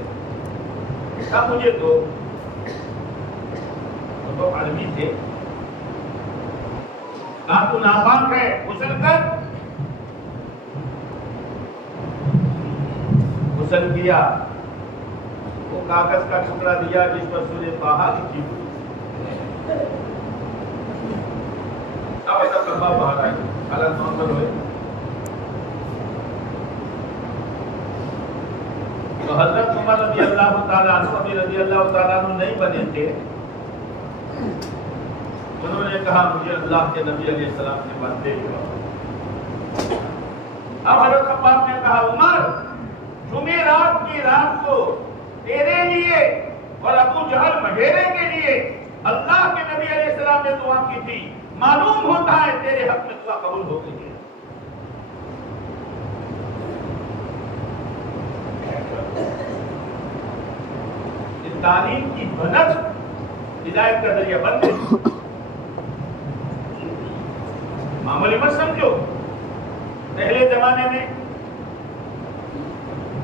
कहा मुझे तो आदमी थे, कहा तू नापाक है, गुस्ल कर। गुस्ल किया, वो कागज का टुकड़ा दिया जिस पर सूरह ताहा लिखी हुई। अब ऐसा कब्बा बाहर आए, हालत नॉर्मल हुए। तो हजरत उमर रज़ी अल्लाह ताला अन्हु अभी रज़ी अल्लाह ताला अन्हु नहीं बने थे। उन्होंने कहा मुझे अल्लाह के नबी अलैहिस्सलाम से बात दे दो। अब हजरत अब्बास ने कहा उमर, जुमेरात की रात को तेरे लिए और अबू जहल महेरे के लिए अल्लाह के नबी अलैहिस्सलाम ने दुआ की थी, मालूम होता है तेरे हक में दुआ कबूल हो गई है। तालीम की भनक हिदायत का जरिया बन गई। मामूली मत समझो। पहले जमाने में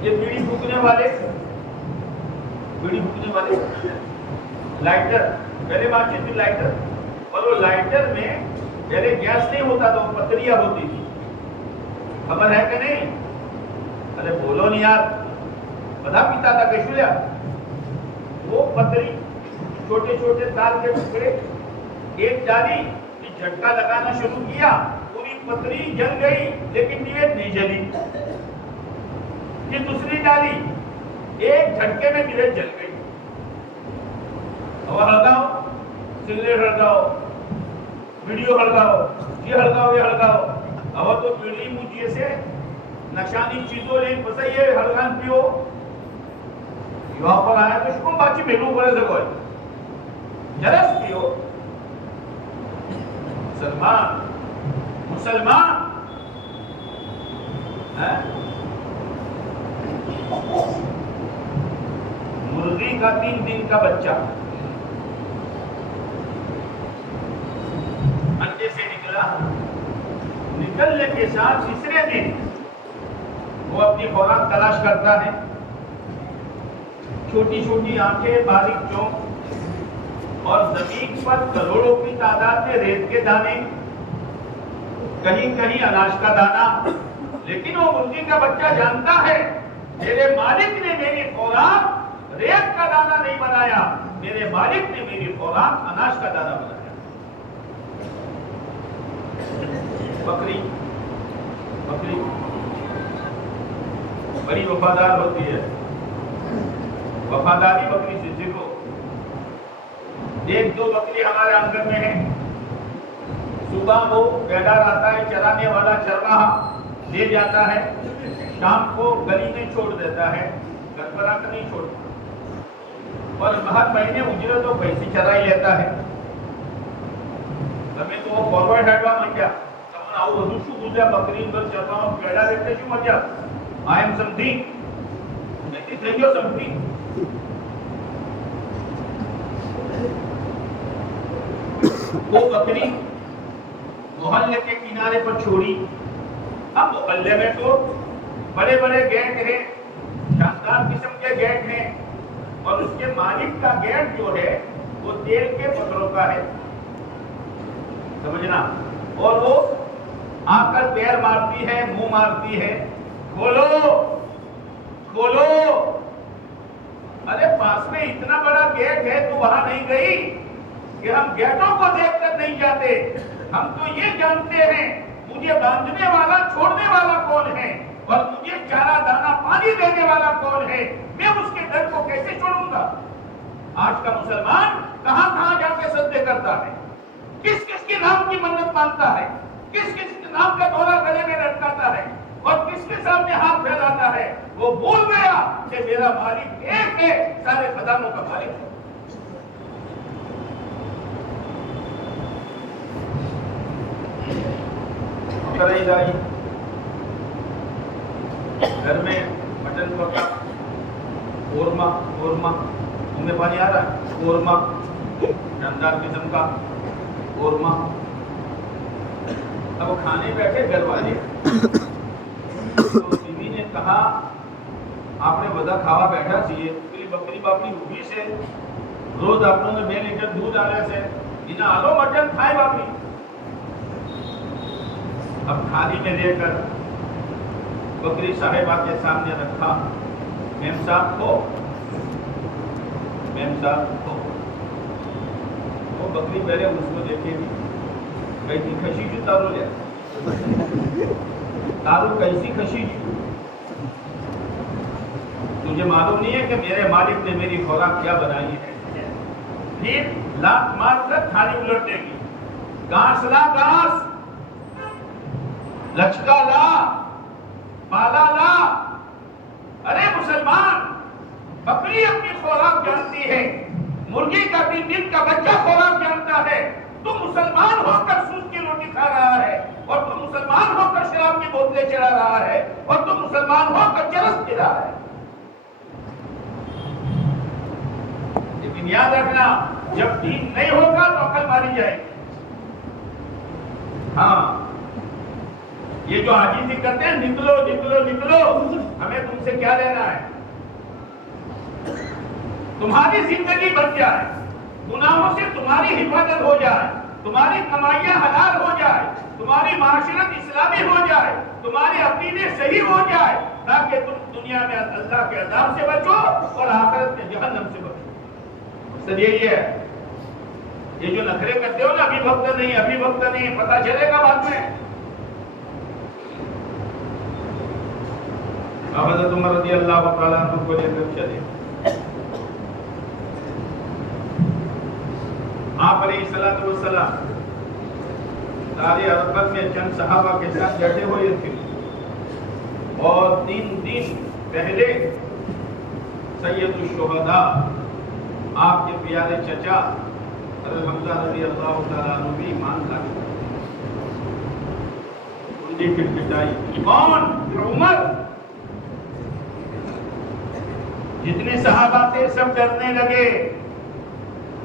ये बीड़ी फूकने वाले लाइटर, पहले बातचीत थी लाइटर, और वो लाइटर में पहले गैस नहीं होता था, वो पत्रियां होती थी। खबर है कि नहीं? अरे बोलो नहीं यार, बधा पीता था कैशुलिया। वो पतरी छोटे छोटे तार के टुकड़े एक डाली कि झटका लगाना शुरू किया, पूरी पतरी जल गई लेकिन निवेद नहीं जली। कि दूसरी डाली, एक झटके में निवेद जल गई। और हड़काओ, सिगरेट हड़काओ, वीडियो हड़काओ, ये हड़काओ, ये हड़काओ। अब तो बीड़ी मुझे से नशानी चीजों ले फसाइए, हड़कान पियो। यहाँ पर आया तो शुक्र बाची मेलू करे से कोई जरस पियो। सलमान मुसलमान है, मुर्गी का 3 दिन का बच्चा अंडे से निकला, निकलने के साथ तीसरे दिन वो अपनी खुराक तलाश करता है। छोटी छोटी आंखें, बारीक चोंच और जमीन पर करोड़ों की तादाद में रेत के दाने, कहीं कहीं अनाज का दाना। लेकिन वो मुर्गी का बच्चा जानता है मेरे मालिक ने मेरी खुराक रेत का दाना नहीं बनाया, मेरे मालिक ने मेरी खुराक अनाज का दाना बनाया। बकरी बड़ी वफादार होती है। वफादारी बकरी से सीखो। 1-2 बकरी हमारे आंगन में है। सुबह वो पैदार आता है, चराने वाला चरवाहा ले जाता है, शाम को गली में छोड़ देता है, घर पर आकर नहीं छोड़ता। और हर महीने उजरत तो पैसे चराई लेता है। તમે તો ફોરવર્ડ હેડવા માંડ્યા, તમને આવું બધું શું પૂછ્યા? બકરી પર ચરવામાં પેડા એટલે શું મજા? આઈ એમ સમથિંગ, નથી થઈ ગયો સમથિંગ। वो बकरी मोहल्ले के किनारे पर छोड़ी। अब मोहल्ले में तो बड़े बड़े गेट हैं, शानदार किस्म के गेट हैं, और उसके मालिक का गेट जो है वो तेल के पत्थरों का है, समझना। और वो आकर पैर मारती है, मुंह मारती है, खोलो खोलो। अरे पास में इतना बड़ा गेट है, तू वहां नहीं गई कि हम गेटों को देखकर नहीं जाते। हम तो ये जानते हैं मुझे बांधने वाला छोड़ने वाला कौन है, और मुझे चारा दाना पानी देने वाला कौन है। मैं उसके दर को कैसे छोड़ूंगा? आज का मुसलमान कहां कहां जाके सजदे करता है, किस किस के नाम की मन्नत मांगता है, किस किस के नाम का दोहरा गले में लटकाता है और किसके सामने हाथ फैलाता है। वो भूल गया कि मेरा मालिक एक है, सारे खजानों का मालिक है। खरीदारी, घर में मटन पका, कोरमा, मुंह में पानी आ रहा है, कोरमा, शानदार किस्म का कोरमा। अब खाने बैठे घर वाले, तो बीवी ने कहा आपने बदा खावा बैठा चाहिए, बकरी बापड़ी उभी से रोज आपनों में 2 लीटर दूध आ रहे से इना आलो मटन खाए बापड़ी। अब थाली में लेकर बकरी साहिबा के सामने रखा, मेम साहब को, मेम साहब को। वो बकरी पहले उसको देखेगी, कैसी खशी जो तारू ले, तारू कैसी खशी जो, तुझे मालूम नहीं है कि मेरे मालिक ने मेरी खुराक क्या बनाई है। फिर लात मार कर थाली उलट देगी, घास ला घास, लचका ला, पाला ला। अरे मुसलमान, बकरी अपनी खुराक जानती है, मुर्गी का भी दिन का बच्चा खुराक जानता है। तू मुसलमान होकर सूद की रोटी खा रहा है, और तू मुसलमान होकर शराब की बोतलें चढ़ा रहा है, और तू मुसलमान होकर चरस पी रहा है। लेकिन याद रखना, जब दीन नहीं होगा तो अकल मारी जाएगी। हाँ, ये जो आजीजी करते हैं, निकलो निकलो निकलो, हमें तुमसे क्या लेना है? तुम्हारी जिंदगी बच जाए, गुनाहों से तुम्हारी हिफाजत हो जाए, तुम्हारी कमाइयां हलाल हो जाए, तुम्हारी माशरत इस्लामी हो जाए, तुम्हारे अकीदे सही हो जाए, ताकि तुम दुनिया में अल्लाह के अज़ाब से बचो और आखिरत में जहन्नम से बचो। सर यही है। ये जो नखरे करते हो ना, अभिभक्त नहीं, अभिभक्त नहीं, पता चलेगा बाद में। हज़रत उमर रज़ी अल्लाह तआला अन्हु को लेकर चले, आप अलैहिस्सलातु वस्सलाम दारे अरक़म में चंद सहाबा के साथ बैठे हुए थे, और 3 दिन पहले सैयदुश शुहदा आपके प्यारे चचा हज़रत हमज़ा रज़ी अल्लाह तआला अन्हु भी ईमान लाए। उनकी खिटखिटाई कौन? उमर। जितने सहाबा थे सब डरने लगे।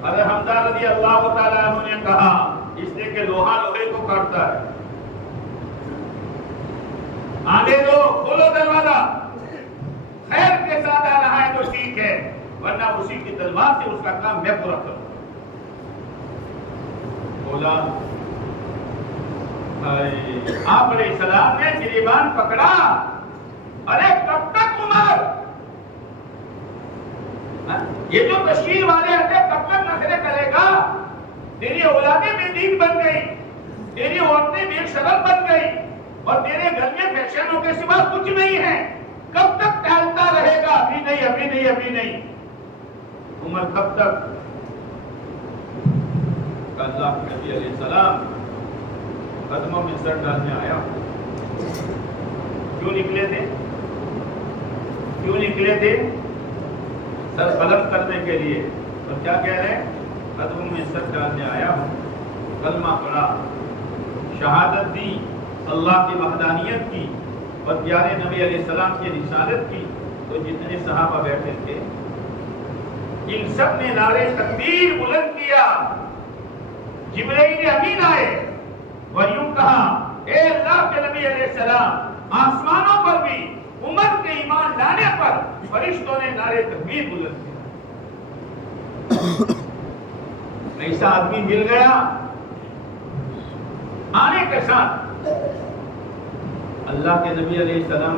अरे हमज़ा रज़ी अल्लाह तआला अन्हु ने कहा, इसलिए कि लोहा लोहे को काटता है, आने दो, खोलो दरवाजा, खैर के साथ आ रहा है तो ठीक है, वरना उसी की तलवार से उसका काम मैं पूरा करूं। बोला आप अलैहिस्सलाम ने गिरीबान पकड़ा। अरे कब तक उमर, ये जो कश्मीर वाले आते कब तक नखरे करेगा? तेरी औलादें बेदीन बन गई, तेरी औरतें बेशरम बन गई, और तेरे घर में फैशनों के सिवा कुछ नहीं है। कब तक टहलता रहेगा? अभी नहीं, अभी नहीं, अभी नहीं। उमर कब तक? अल्लाह के नबी अलैहिस्सलाम कदमों में सर डालने आया। क्यों निकले थे? क्यों निकले थे? सर कलम करने के लिए। और क्या कह रहे हैं? कदमों में सर डालने आया हूँ, कलमा पढ़ा, शहादत दी, अल्लाह की वहदानियत की और प्यारे नबी अलैहिस्सलाम की रिसालत की। तो जितने सहाबा बैठे थे, इन सब ने नारे तकबीर बुलंद किया। जिब्राइल अमीन आए और यूं कहा, ए अल्लाह के नबी अलैहिस्सलाम, आसमानों पर भी उमर के ईमान लाने पर फरिश्तों ने नारे तकबीर बुलंद किया। ऐसा आदमी मिल गया आने के साथ। अल्लाह के नबी अलैहिस्सलाम,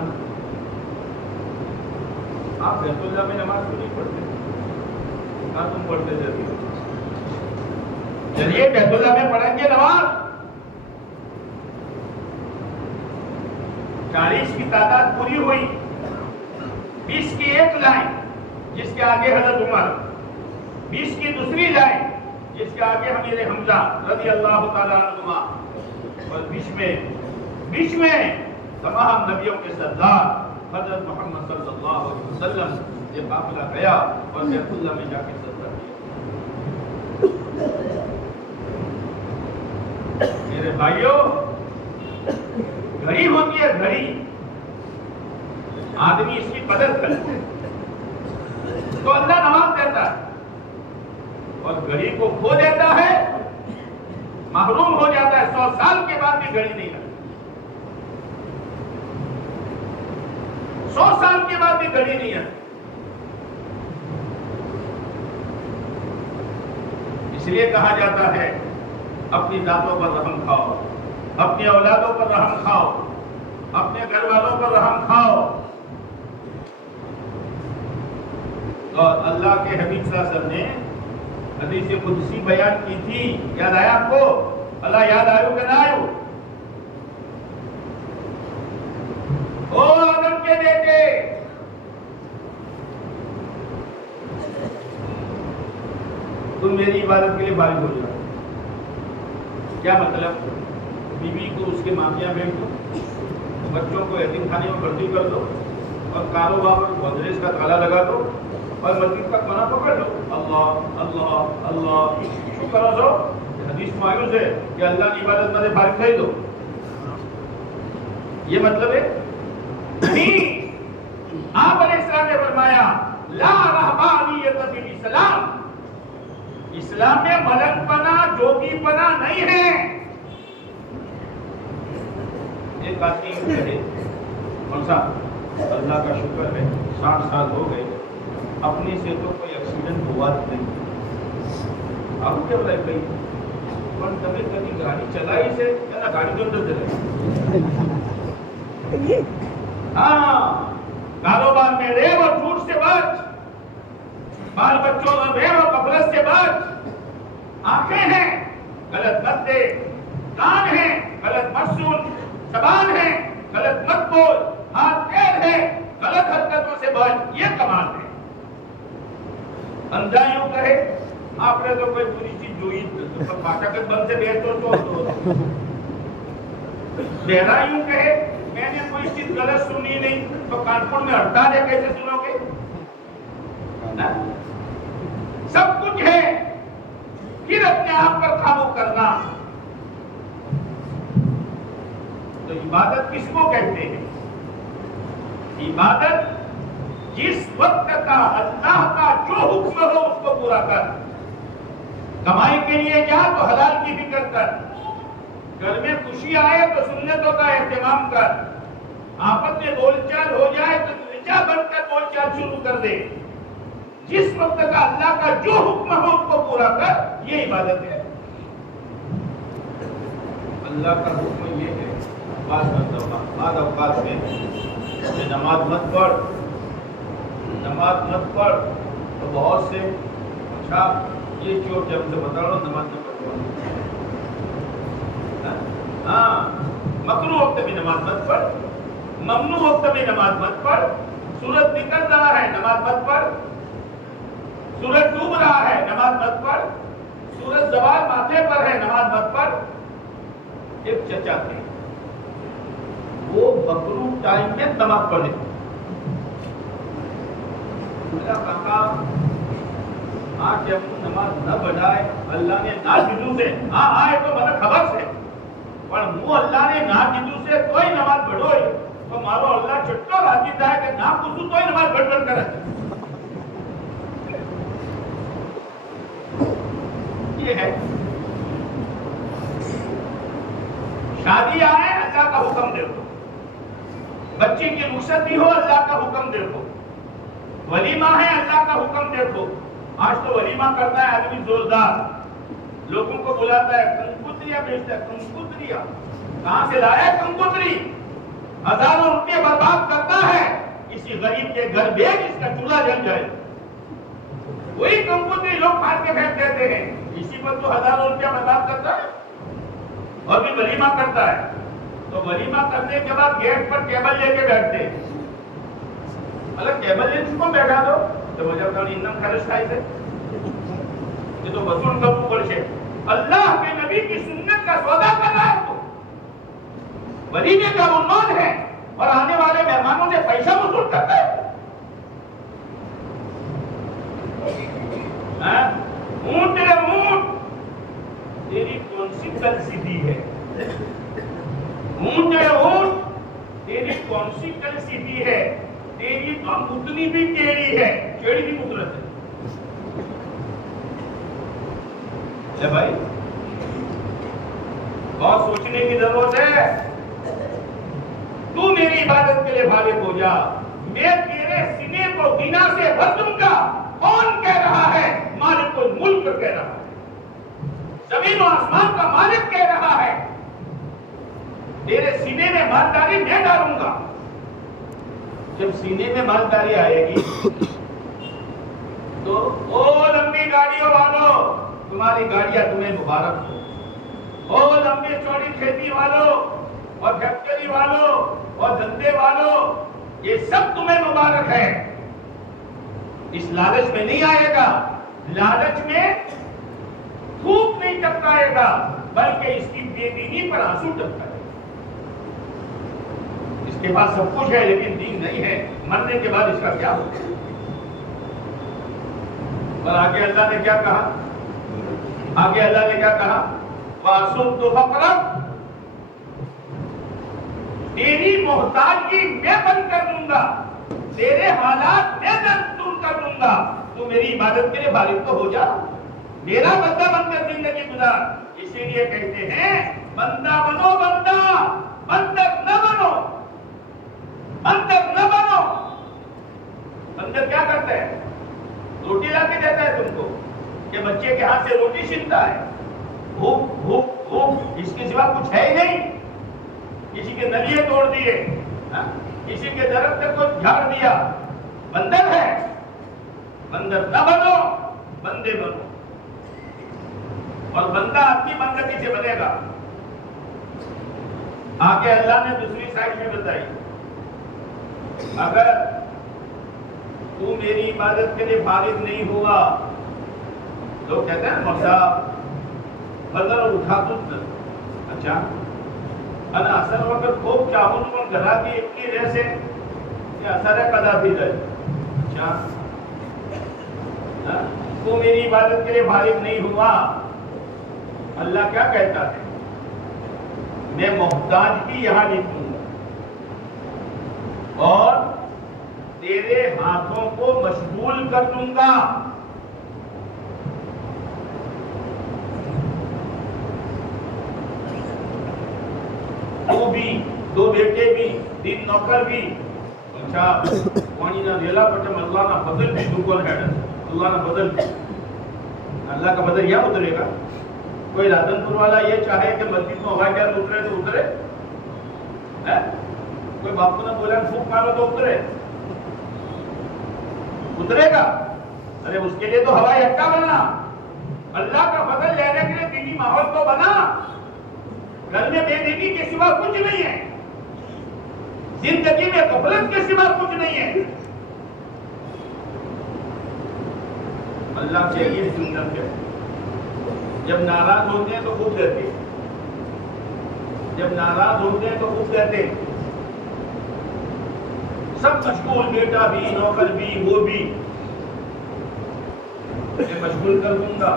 आप बैतुल्लाह में नमाज क्यों नहीं पढ़ते? कहाँ तुम पढ़ते थे? चलिए बैतुल्लाह में पढ़ेंगे नमाज। 40 की तादाद पूरी हुई, 20 की एक लाइन, जिसके आगे हजरत उमर, 20 की दूसरी लाइन जिसके आगे अमीर हमजा रज़ी अल्लाह ताला अन्हुमा, और बीच में तमाम नबियों के सरदार हजरत मोहम्मद सल्लल्लाहु अलैहि वसल्लम ये काफिला गया और बैतुल्लाह में जाके सजदा किया। मेरे भाइयों, घड़ी होती है, घड़ी आदमी इसकी कदर करे तो अल्लाह नवाज देता है, और घड़ी को खो देता है, महरूम हो जाता है। 100 साल के बाद भी घड़ी नहीं लगती, 100 साल के बाद भी घड़ी नहीं है। इसलिए कहा जाता है अपनी दांतों पर रहम खाओ, अपनी औलादों पर रहम खाओ, अपने घर वालों पर रहम खाओ। और अल्लाह के हबीब सल्लल्लाहु अलैहि वसल्लम ने हदीस कुदसी बयान की थी, याद आया आपको? अल्लाह याद आयो कि ना आयो? ओ आदम के बेटे, तुम मेरी इबादत के लिए बारिश हो जाओ। क्या मतलब? बीवी को उसके मामिया भेज दो, बच्चों को यतीम खाने में भर्ती कर दो, और कारोबार में मदरसे का ताला लगा दो, और मस्जिद का कोना पकड़ लो। अल्लाह अल्लाह अल्लाह शुक्र करो। हदीस मायूस है कि अल्लाह की इबादत में से फारिग कर दो। ये मतलब है नहीं। आप अलैहिस्सलाम ने फरमाया ला रहबानियत फिल इस्लाम, इस्लाम में मलकपना, जोगीपना नहीं है। एक आदमी कहे, कौन सा? अल्लाह का शुक्र है 60 साल हो गए, अपने से तो कोई एक्सीडेंट हुआ नहीं। आप क्या बोला भाई? पर तभी कभी गाड़ी चलाई से क्या गाड़ी के अंदर चले। हाँ, कारोबार में रेव और झूठ से बच, बाल बच्चों में रेव और कपड़त से बच। आंखें हैं गलत मत दे, कान है गलत मत सुन, जबान है गलत मत बोल, हाथ पैर है गलत हरकतों से बच। ये कमाल है। अंधा यूं कहे आपने तो कोई बुरी चीज जोई तो फाटा के बल से बेच तो बहरा यूं कहे मैंने कोई चीज गलत सुनी नहीं तो कानपुर में हड़ताल है, कैसे सुनोगे ना? सब कुछ है, फिर अपने आप पर काबू करना। तो इबादत किसको कहते हैं? इबादत जिस वक्त का अल्लाह का जो हुक्म हो उसको पूरा कर। कमाई के लिए जा तो हलाल की फिक्र कर, घर में खुशी आए तो सुन्नतों का एहतमाम कर, आपस में बोलचाल हो जाए तो रिजा बनकर बोलचाल शुरू कर दे। जिस वक्त का अल्लाह का जो हुक्म हो उसको पूरा कर, ये इबादत है। अल्लाह का हुक्म ये है बाद औकात में नमाज मत पढ़, नमाज मत पढ़। तो बहुत से अच्छा ये चोट जब से बता रहा हूँ नमाज न पढ़। हाँ, मकरू वक्त में नमाज मत पढ़, ममनू वक्त में नमाज मत पढ़। सूरज निकल रहा है नमाज मत पढ़, सूरज डूब रहा है नमाज मत पढ़, सूरज जवाल माथे पर है नमाज मत पढ़। एक चचा थे, वो मकरू टाइम में नमाज पढ़े। कहा आज जब नमाज न बढ़ाए अल्लाह ने ना दीदू से हाँ आए तो મને खबर से पर હું अल्लाह ने ना दीदू से कोई नमाज बढ़ोई तो मारो अल्लाह छट्टो राजी થાય કે ના પૂછું તોય નમાજ બડબડ કરે। ये है शादी आए अल्लाह का हुक्म देखो, बच्चे की रुखसती हो अल्लाह का हुक्म देखो, वलीमा है अल्लाह का हुक्म देखो। आज तो वलीमा करता है आदमी जोरदार, लोगों को बुलाता है, कंकुतरिया बेचता है। कंकुतरिया कहां से लाया? कंकुतरी हजारों रुपये बर्बाद करता है, किसी गरीब के घर भेज इसका चूल्हा जल जाए। वही कंकुतरी लोग फाड़ के फेंक देते हैं, इसी पर तो हजारों रुपया बर्बाद करता है और भी वलीमा करता है। तो वलीमा करने के बाद गेट पर टेबल लेके बैठते हैं। अलग टेबल ले जिसको बैठा दो, તો મજા તમને ઇનામ ખર્ચ થાય છે ये तो वसूल करવું પડશે अल्लाह के नबी की सुन्नत का सौदा कर रहा है तो वलीमे का उन्माद है और आने वाले मेहमानों से पैसा वसूल करता है ऊंट रे ऊंट तेरी कौन सी कल सीधी है ऊंट रे ऊंट तेरी कौन सी कल सीधी है तेरी तो उतनी भी टेढ़ी है टेढ़ी की कुदरत है भाई बहुत सोचने की जरूरत है तू मेरी इबादत के लिए भाविक हो जा मैं तेरे सीने को गिना से भर दूंगा कौन कह रहा है मालिकुल मुल्क कह रहा है जमीन और आसमान का मालिक कह रहा है तेरे सीने में मालदारी मैं डालूंगा जब सीने में मालदारी आएगी तो ओ लंबी गाड़ियों वालों तुम्हारी गाड़ियां तुम्हें मुबारक हो ओ लंबी चौड़ी खेती वालों और फैक्ट्री वालों और धंधे वालों ये सब तुम्हें मुबारक है इस लालच में नहीं आएगा लालच में थूक नहीं टपकाएगा बल्कि इसकी बेदीनी पर आंसू टपकाएगा इसके पास सब कुछ है लेकिन दीन नहीं है मरने के बाद इसका क्या होगा और आगे अल्लाह ने क्या कहा आगे अल्लाह ने क्या कहा वासुम तो फकरत तेरी मोहताजगी मैं बंद कर दूंगा तेरे हालात मैं दूर कर दूंगा तू मेरी इबादत के लिए बालिग तो हो जा मेरा बंदा बनकर जिंदगी गुजार इसीलिए कहते हैं बंदा बनो बंदा बंदर न बनो बंदर न बनो बंदर क्या करता है रोटी लाके देता है तुमको कि बच्चे के हाथ से रोटी छीनता है भूख भूख भूख इसके सिवा कुछ है ही नहीं किसी के नलिये तोड़ दिए किसी के दरख्त को झाड़ दिया बंदर है बंदर न बनो बंदे बनो और बंदा अपनी बंदगी से बनेगा आगे अल्लाह ने दूसरी साइड में बताई अगर तू मेरी इबादत के लिए फारिग नहीं हुआ लोग कहते हैं मौसा बदल उठा तुझ अच्छा અને અસર વખત ખૂબ ચાહું પણ ઘરાકી એટલી રહેશે કે અસરે કદાપી જાય अच्छा तो मेरी इबादत के लिए फारिग नहीं हुआ अल्लाह क्या कहता है मैं मोहताज भी यहां लिखूंगा और तेरे हाथों को मशगूल कर दूंगा तो भी दो बेटे भी 3 नौकर भी अच्छा पानी ना रेला पटम अल्लाह ना बदल भी दुगल है अल्लाह ना बदल अल्लाह का बदल या उतरेगा कोई राधनपुर वाला ये चाहे कि मस्जिद में हवाई जहाज उतरे तो उतरे है कोई बापू ने बोला फूक मारो तो उतरे उतरेगा अरे उसके लिए तो हवाई अड्डा बना अल्लाह का बदल लेने के लिए दीनी माहौल तो बना घर में बेदीनी के सिवा कुछ नहीं है जिंदगी में गफलत के सिवा कुछ नहीं है अल्लाह से ये सुन्नत है जब नाराज होते हैं तो खूब देते जब नाराज होते हैं तो खूब देते सब मशगूल बेटा भी नौकर भी वो भी मैं मशगूल कर दूंगा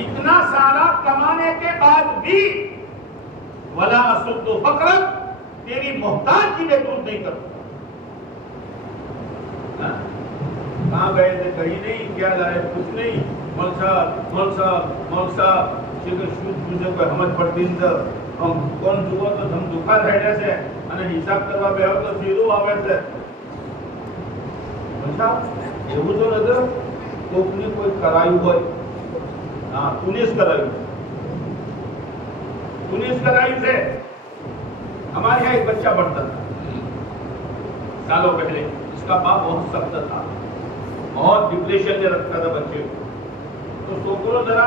इतना सारा कमाने के बाद भी वला असुद्दु फकरत तेरी मोहताजी में दूर नहीं करूंगा कहाँ गए थे कहीं नहीं क्या लाए कुछ नहीं मौसा કોઈ સમજ પડતી કોણ જુઓ તો ધમ દુખા થાય છે અને હિસાબ કરવા બેહો તો સીધું આવે છે એવું તો નજર કોકની કોઈ કરાયું હોય हाँ तुनिस कराई से हमारे यहाँ एक बच्चा पढ़ता था सालों पहले इसका बाप बहुत सख्त था बहुत डिप्रेशन में रखता था बच्चे को तो सोचो जरा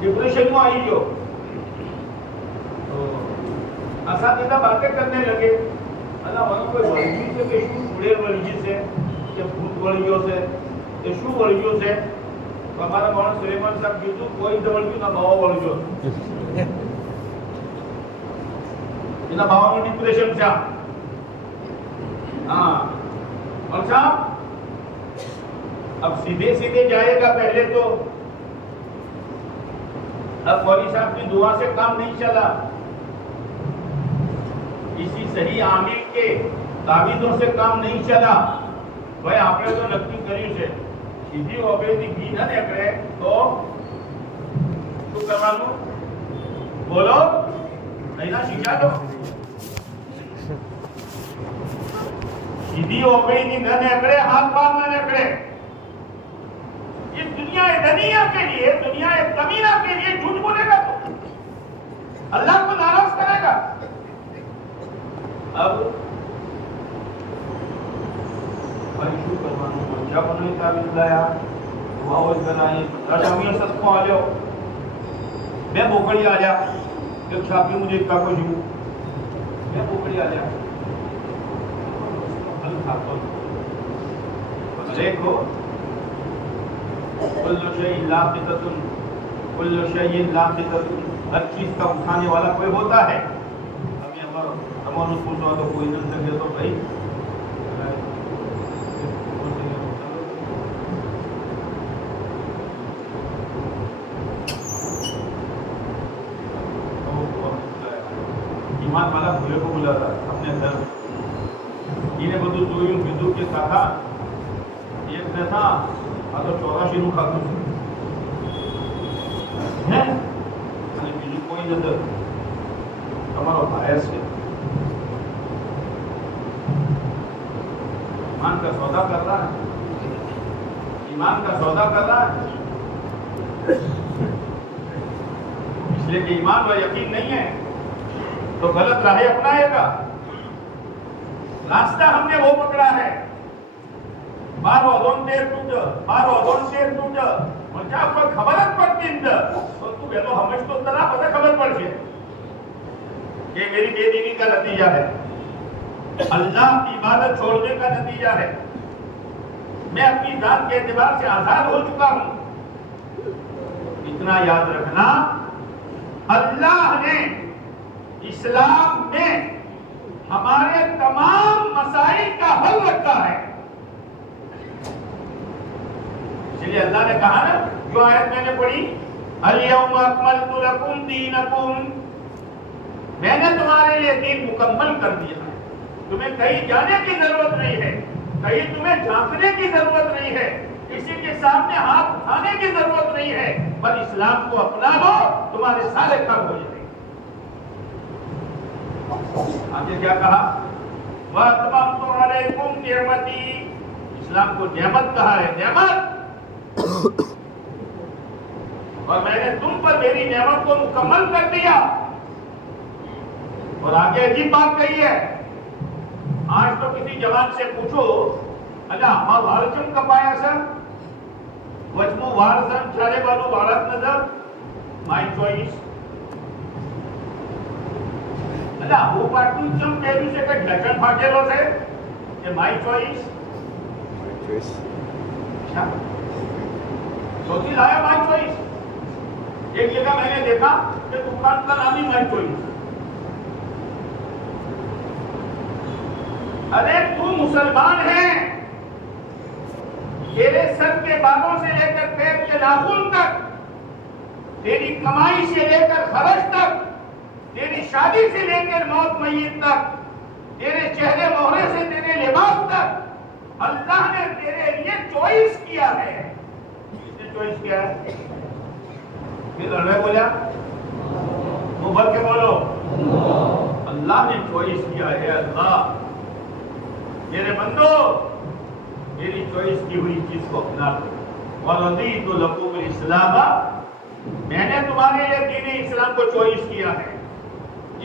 डिप्रेशन में आई जो तो असाधीदा बातें करने लगे अल्लाह वहां कोई वर्जी से पेशू पूरे वर्जी से કે ભૂત વળગ્યો છે એ શું વળગ્યું છે? તમારા માણસ સુલેમાન સાહેબ કીધું કોઈ જ વળગ્યું ના, બાવો વળગ્યો. એના બાવાનું ડિપ્રેશન છે. हाँ, और साहब अब सीधे सीधे जाएगा पहले तो. अब फौजी साहब की दुआ से काम नहीं चला, किसी सही आमिल के ताबीदों से काम नहीं चला. भाई आपने तो नक्की કર્યું છે સીધી ઓબેદી ઘી ન નીકળે તો શું કરવાનું? બોલો, નહીં ના શીખ્યા તો सीधी ओबेदी न निकले, हाथ पांव न निकले. ये दुनिया है दुनिया के लिए, दुनिया है कमीना के लिए झूठ बोलेगा तो अल्लाह को नाराज करेगा. अब भाई शू करवानो क्या बनने ताबीज लाया वाओ कराए राजामियों सबको आ जाओ. मैं बोकड़ी आ जा एक छापी मुझे का को जू मैं बोकड़ी आ जा देखो कुल्लु शैइन लाक़ितुन, कुल्लु शैइन लाक़ितुन, हर चीज का उठाने वाला कोई होता है. अभी हमारा पूछो तो कोई नहीं सके तो भाई ईमान वाला भूले को बुलाता अपने धर्म. इन्हें બધું જોયું બીજું કે કાકા એક ને था આ તો 84 નું ખાતું છે હે અને બીજું કોઈ નજર તમારો ભાઈ છે. ईमान का सौदा कर रहा है, ईमान का सौदा कर रहा है. इसलिए कि ईमान व यकीन नहीं है तो गलत राह अपनाएगा. रास्ता हमने वो पकड़ा है. बारो दोन तेर टूट, बारो दोन तेर टूट. म्हणजे आपण खबरच पडती तो तू वेलो हमेश तो तना पता खबर पड़े ये मेरी बेदीनी का नतीजा है, अल्लाह की इबादत छोड़ने का नतीजा है. मैं अपनी जान के एतबार से आजाद हो चुका हूं. इतना याद रखना, अल्लाह ने इस्लाम में हमारे तमाम मसाइल का हल रखा है. इसलिए अल्लाह ने कहा ना, जो आयत मैंने पढ़ी अल-यौम अकमलतु लकुम दीनकुम, मैंने तुम्हारे लिए दीन मुकम्मल कर दिया है. तुम्हें कहीं जाने की जरूरत नहीं है, कहीं तुम्हें झांकने की जरूरत नहीं है, किसी के सामने हाथ उठाने की जरूरत नहीं है. पर इस्लाम को अपना लो, तुम्हारे सारे काम हो जाएंगे. आगे क्या कहा? वअतममतु अलैकुम निअमती, इस्लाम को नेमत कहा है, नेमत. और मैंने तुम पर मेरी नेमत को मुकम्मल कर दिया. और आगे अजीब बात कही है. आज तो किसी जवान से पूछो, अल्लाह हाँ वारचम कपाया सर वचमो वारसन चारे बालू वारत नजर माय चॉइस. અલા હું પાટું ચમ કેવું છે કે ઢચણ ફાટેલો છે કે માય ચોઈસ ચોથી लाया माय चॉइस. एक जगह मैंने देखा कि दुकान का नाम ही माय चॉइस. अरे तू मुसलमान है, तेरे सर के बालों से लेकर पैर के नाखून तक, तेरी कमाई से लेकर खर्च तक, तेरी शादी से लेकर मौत मय्यत तक, तेरे चेहरे मोहरे से तेरे लिबास तक अल्लाह ने तेरे लिए चॉइस किया है. किसने चॉइस किया है? फिर लड़वे बोला मुंह भर के बोलो, अल्लाह ने चॉइस किया है. अल्लाह मेरे बंदो मेरी चॉइस की हुई चीज को अपना लो. वरदीतु लकुम इस्लाम, मैंने तुम्हारे लिए दीन इस्लाम को चॉइस किया है.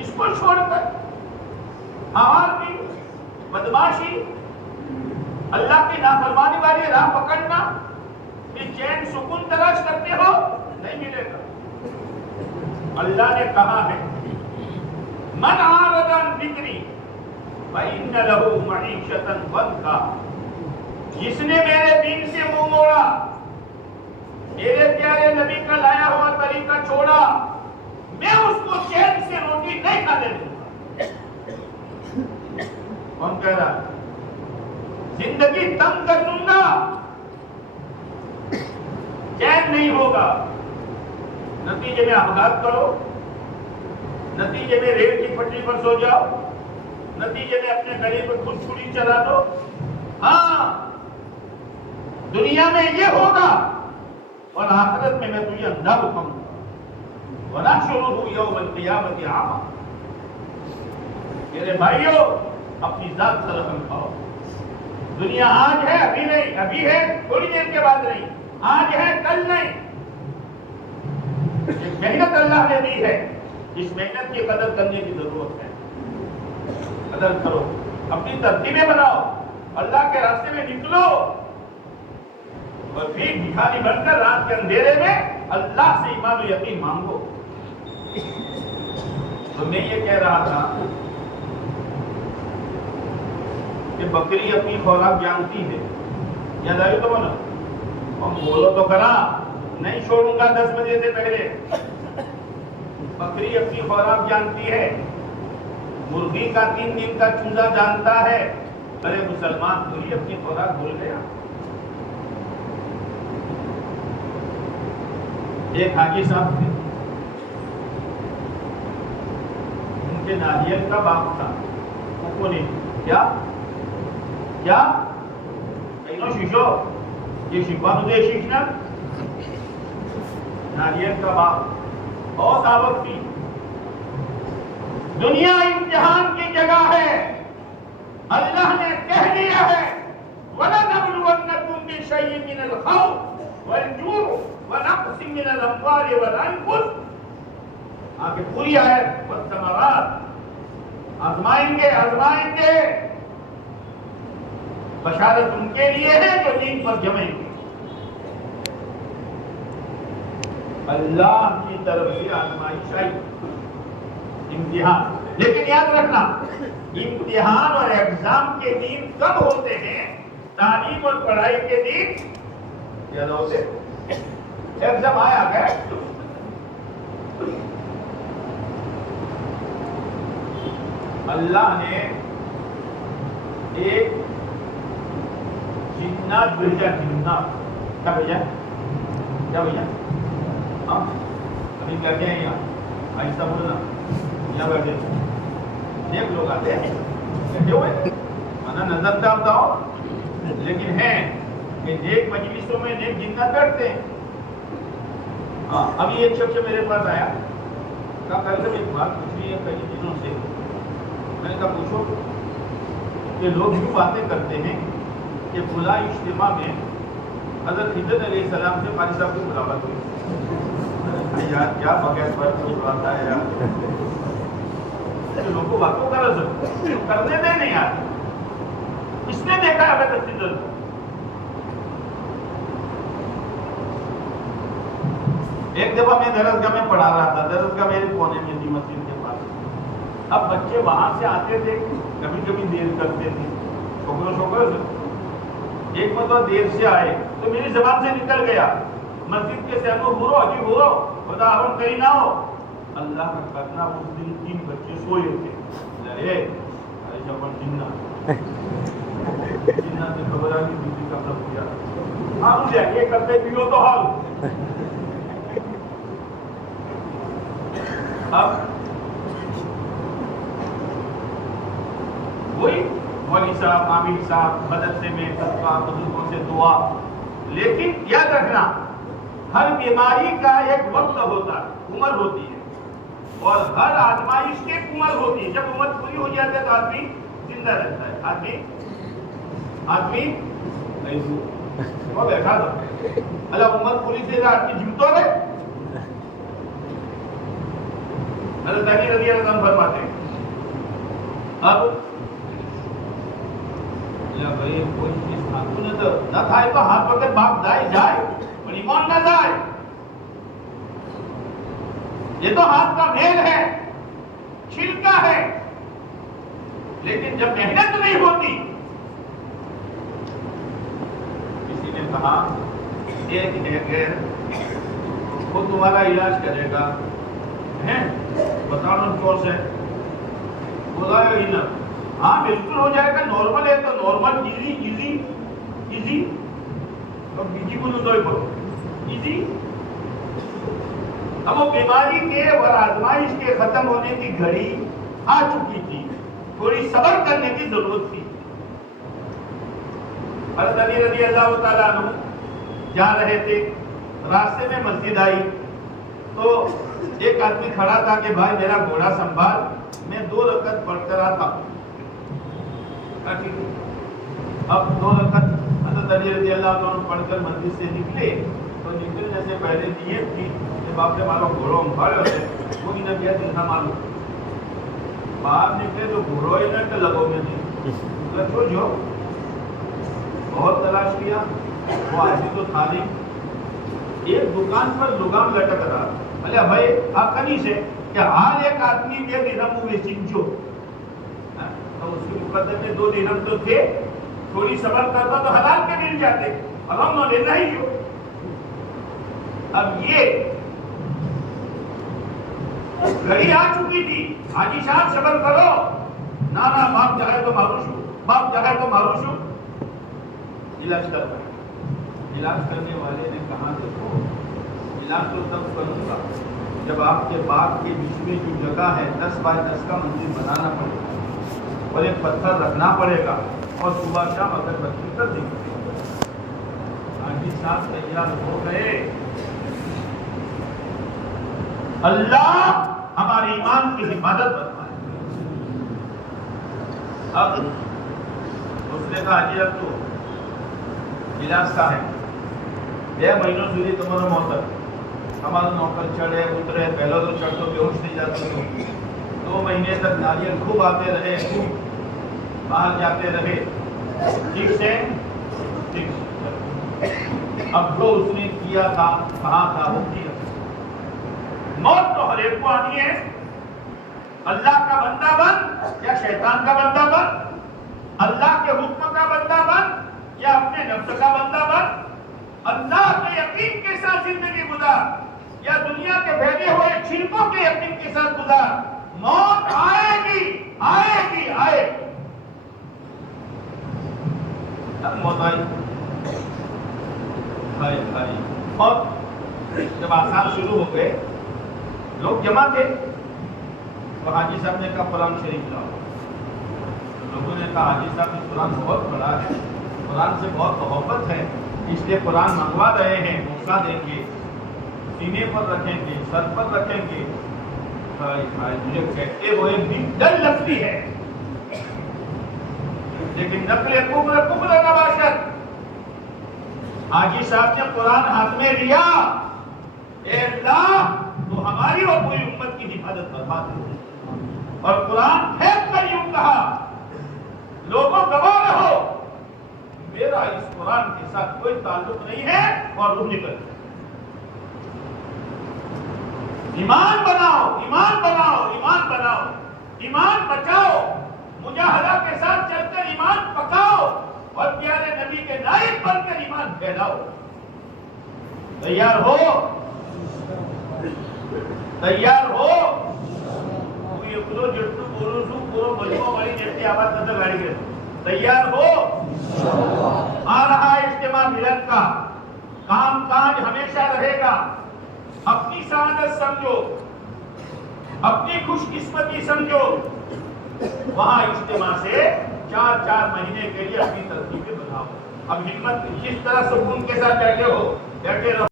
इसको छोड़कर आवाज़ बदमाशी, अल्लाह की नाफरमानी वाली राह पकड़ना, ये चैन सुकून तलाश करते हो, नहीं मिलेगा. अल्लाह ने कहा है मन आरदन जिक्री फइन्न लहू मईशतन दंका, जिसने मेरे दीन से मुंह मोड़ा, मेरे प्यारे नबी का लाया हुआ तरीका छोड़ा, मैं उसको चैन से रोटी नहीं खाने दूंगा। कौन कह रहा? जिंदगी तंग कर दूंगा, चैन नहीं होगा। नतीजे में अपघात करो, नतीजे में रेल की पटरी पर सो जाओ, नतीजे में अपने गले पर खुद छुरी चला दो। हाँ, दुनिया में ये होगा और आखिरत में मैं तुझे अंधा उठाऊंगा। वला शुरू यौमल क़ियामत आमा। मेरे भाइयों, अपनी जात से रहम खाओ। दुनिया आज है, अभी नहीं, अभी है, थोड़ी देर के बाद नहीं, आज है, कल नहीं। एक मेहनत अल्लाह ने दी है, इस मेहनत की कदर करने की जरूरत है। कदर करो, अपनी तरतीबें बनाओ, अल्लाह के रास्ते में निकलो और फिर भिखारी बनकर रात के अंधेरे में अल्लाह से ईमान और यकीन मांगो। तो मैं ये कह रहा था कि बकरी अपनी खुराक जानती है। याद आई तो बोलो, हम बोलो तो करा, नहीं छोड़ूंगा 10 बजे से पहले। बकरी अपनी खुराक जानती है, मुर्गी का 3 दिन का चूजा जानता है। अरे मुसलमान थोड़ी अपनी खुराक भूल गया। एक हाजी साहब थे, उनके नारियल का बाग था। उन्होंने क्या क्या कहीं शीशो, ये शिफा मुझे शीशना नारियल का बाग बहुत आवक थी। दुनिया इम्तिहान की जगह है। अल्लाह ने कह दिया है, वलनबलुवन्नकुम बिशैइन मिनल खौफ वल-जूअ व नक़्सिन मिनल अम्वालि वल अनफुस। आगे पूरी आयत, वस्समरात, आजमाएंगे आजमाएंगे। बशारत उनके लिए है जो दीन पर जमेंगे। अल्लाह की तरफ से आजमाइश आई, इम्तिहान। लेकिन याद रखना, इम्तिहान और एग्जाम के दिन कब होते हैं? तालीम और पढ़ाई के दिन याद होते। एग्जाम आया गया, अल्लाह ने एक जिन्नात भेजा। जिन्नात क्या भेजा? क्या भैया? हाँ, अभी क्या क्या है यहाँ? ऐसा बोलना, यहाँ बैठे एक लोग आते हैं, बैठे हुए माना नजर डालता हो, लेकिन है कि नेक मजलिसों में नेक जिन्नात बैठते हैं। हाँ, अभी एक शख्स मेरे पास आया, कहा कल से एक बात पूछनी है कई दिनों से। मैंने कहा पूछो। कि लोग यूँ बातें करते हैं कि खुला इज्तिमा में हज़रत खिज़र अलैहिस्सलाम से क़ारी साहब की मुलाकात हुई। यार क्या बगैर पर कुछ बात है यार, लोगों को बातों कर करने दे नहीं यार। इसने देखा है हज़रत खिज़र को। एक दफा मैं दरसगाह में पढ़ा रहा था, दरसगाह मेरे कोने में थी मस्जिद के पास। अब बच्चे वहां से आते थे, कभी कभी देर करते थे, छोकरों से। एक मतलब देर से आए तो मेरी जबान से निकल गया, मस्जिद के सहमो बुरो अजी बुरो खुदावन कहीं ना हो। अल्लाह का करना, उस दिन 3 बच्चे सोए थे। अरे जिन्ना से खबर आ गई, दूसरी का सब किया। हाँ ये करते पियो तो हाल। अब वही मौलवी साहब, आमिर साहब, मदरसे में सबका, बुजुर्गों से दुआ। लेकिन याद रखना, हर बीमारी का एक वक्त होता है, उम्र होती है, और हर आजमाइश की उम्र होती है। जब उम्र पूरी हो जाती है तो आदमी जिंदा रहता है। आदमी नहीं वो बैठा था। अल्लाह उम्र पूरी से आदमी जीवतो रहे। हज़रत अली रज़ी अल्लाह अन्हु फरमाते हैं, अब या भाई कोई चीज खातू न खाए तो हाथ पकड़ भाग जाए पर ईमान न जाए। ये तो हाथ का मेल है, छिलका है, लेकिन जब मेहनत नहीं होती कहा एक है वो तुम्हारा इलाज करेगा, हैं बताओ कौन है, बोला ना हाँ बिल्कुल हो जाएगा, नॉर्मल है तो नॉर्मल इजी इजी इजी तो बीजी को दो इजी। अब वो बीमारी के और आजमाइश के खत्म होने की घड़ी आ चुकी थी, थोड़ी सब्र करने की जरूरत थी। हज़रत अली रज़ी अल्लाह तआला अन्हु जा रहे थे, रास्ते में मस्जिद आई तो एक आदमी खड़ा था कि भाई मेरा घोड़ा संभाल, मैं 2 रकअत पढ़कर आता हूं। अब 2 रकअत हज़रत अली रज़ी अल्लाह तआला अन्हु पढ़कर मस्जिद से निकले तो निकलने से पहले नियत थी कि बाप ने मारो घोड़ो संभालो है, कोई न किया दिखा मालूम बाहर निकले तो घोड़ो ही न लगो में नहीं तो जो बहुत तलाश किया वो आदमी तो था नहीं। एक दुकान पर लुगाम लटक रहा, अरे भाई आप कहीं से क्या हाल एक आदमी के दिरहम हुए चिंचो, तो उसके मुकद्दमे में 2 दिरहम तो थे, थोड़ी सब्र करता तो हलाल के मिल जाते, हराम न लेना ही हो। अब ये घड़ी आ चुकी थी, हाजी साहब सब्र करो, ना ना बाप चाहे तो मारूशू, बाप चाहे तो मारूशू, इलाज कर रहा है। इलाज करने वाले ने कहा देखो इलाज तो तब करूंगा जब आपके बाग के बीच में जो जगह है 10 बाय 10 का मंदिर बनाना पड़ेगा और एक पत्थर रखना पड़ेगा और सुबह शाम अगरबत्ती कर देंगे। हाजी साहब तैयार हो गए। अल्लाह हमारे ईमान की हिफाजत फरमाए। अब उसने कहा हाजी अब तो इलाज का है, 2 महीनों સુધી તમારો મોતર हमारा नौकर चढ़े उतरे, पहले तो चढ़ तो बेहोश नहीं जाते, 2 महीने तक नारियल खूब आते रहे, खूब बाहर जाते रहे, ठीक से ठीक। अब जो उसने किया था कहा था वो किया। मौत तो हर एक को आनी है, अल्लाह का बंदा बन या शैतान का बंदा बन, अल्लाह के हुक्म का बंदा बन या अपने नफ्स का बंदा बन, अल्लाह के यकीन के साथ जिंदगी गुजार या दुनिया के फैले हुए छिलकों के यकीन के साथ गुजार, मौत आएगी आएगी आएगी। अब मौत आई भाई भाई, और जब आसान शुरू हो गए लोग जमा थे तो हाजी साहब ने कहा कुरान शरीफ लाओ। लोगों ने कहा हाजी साहब ने कुरान बहुत पढ़ा है, कुरान से बहुत मोहब्बत है, इसलिए कुरान मंगवा रहे हैं, मौका देंगे, सीने पर रखेंगे, सर पर रखेंगे। भाई भाई मुझे कहते हुए भी डर लगती है, लेकिन नकले कुफ्र कुफ्र नवाशत। हाजी साहब ने कुरान हाथ में लिया, ए अल्लाह तो हमारी और पूरी उम्मत की हिफाजत फरमा दे, और कुरान फेंक कर यूं कहा लोगों गवाह रहो मेरा इस कुरान के साथ कोई ताल्लुक नहीं है, और रूह निकल। ईमान बनाओ ईमान बनाओ ईमान बनाओ, ईमान बचाओ, मुजाहदा के साथ चलकर ईमान पकाओ और प्यारे नबी के नायब बनकर ईमान फैलाओ। तैयार हो तैयार हो। જેટલું બોલું છું પૂરો મજમો વાળી જેટલી આવાજ નજર લાગી ગઈ। तैयार हो। आ रहा है इज्तिमा मिलन का, काम काज हमेशा रहेगा। अपनी सआदत समझो, अपनी खुशकिस्मती समझो। वहां इज्तिमा से 4-4 महीने के लिए अपनी तरकीबें बनाओ। अब हिम्मत जिस तरह सुकून के साथ बैठे हो, बैठे रहो।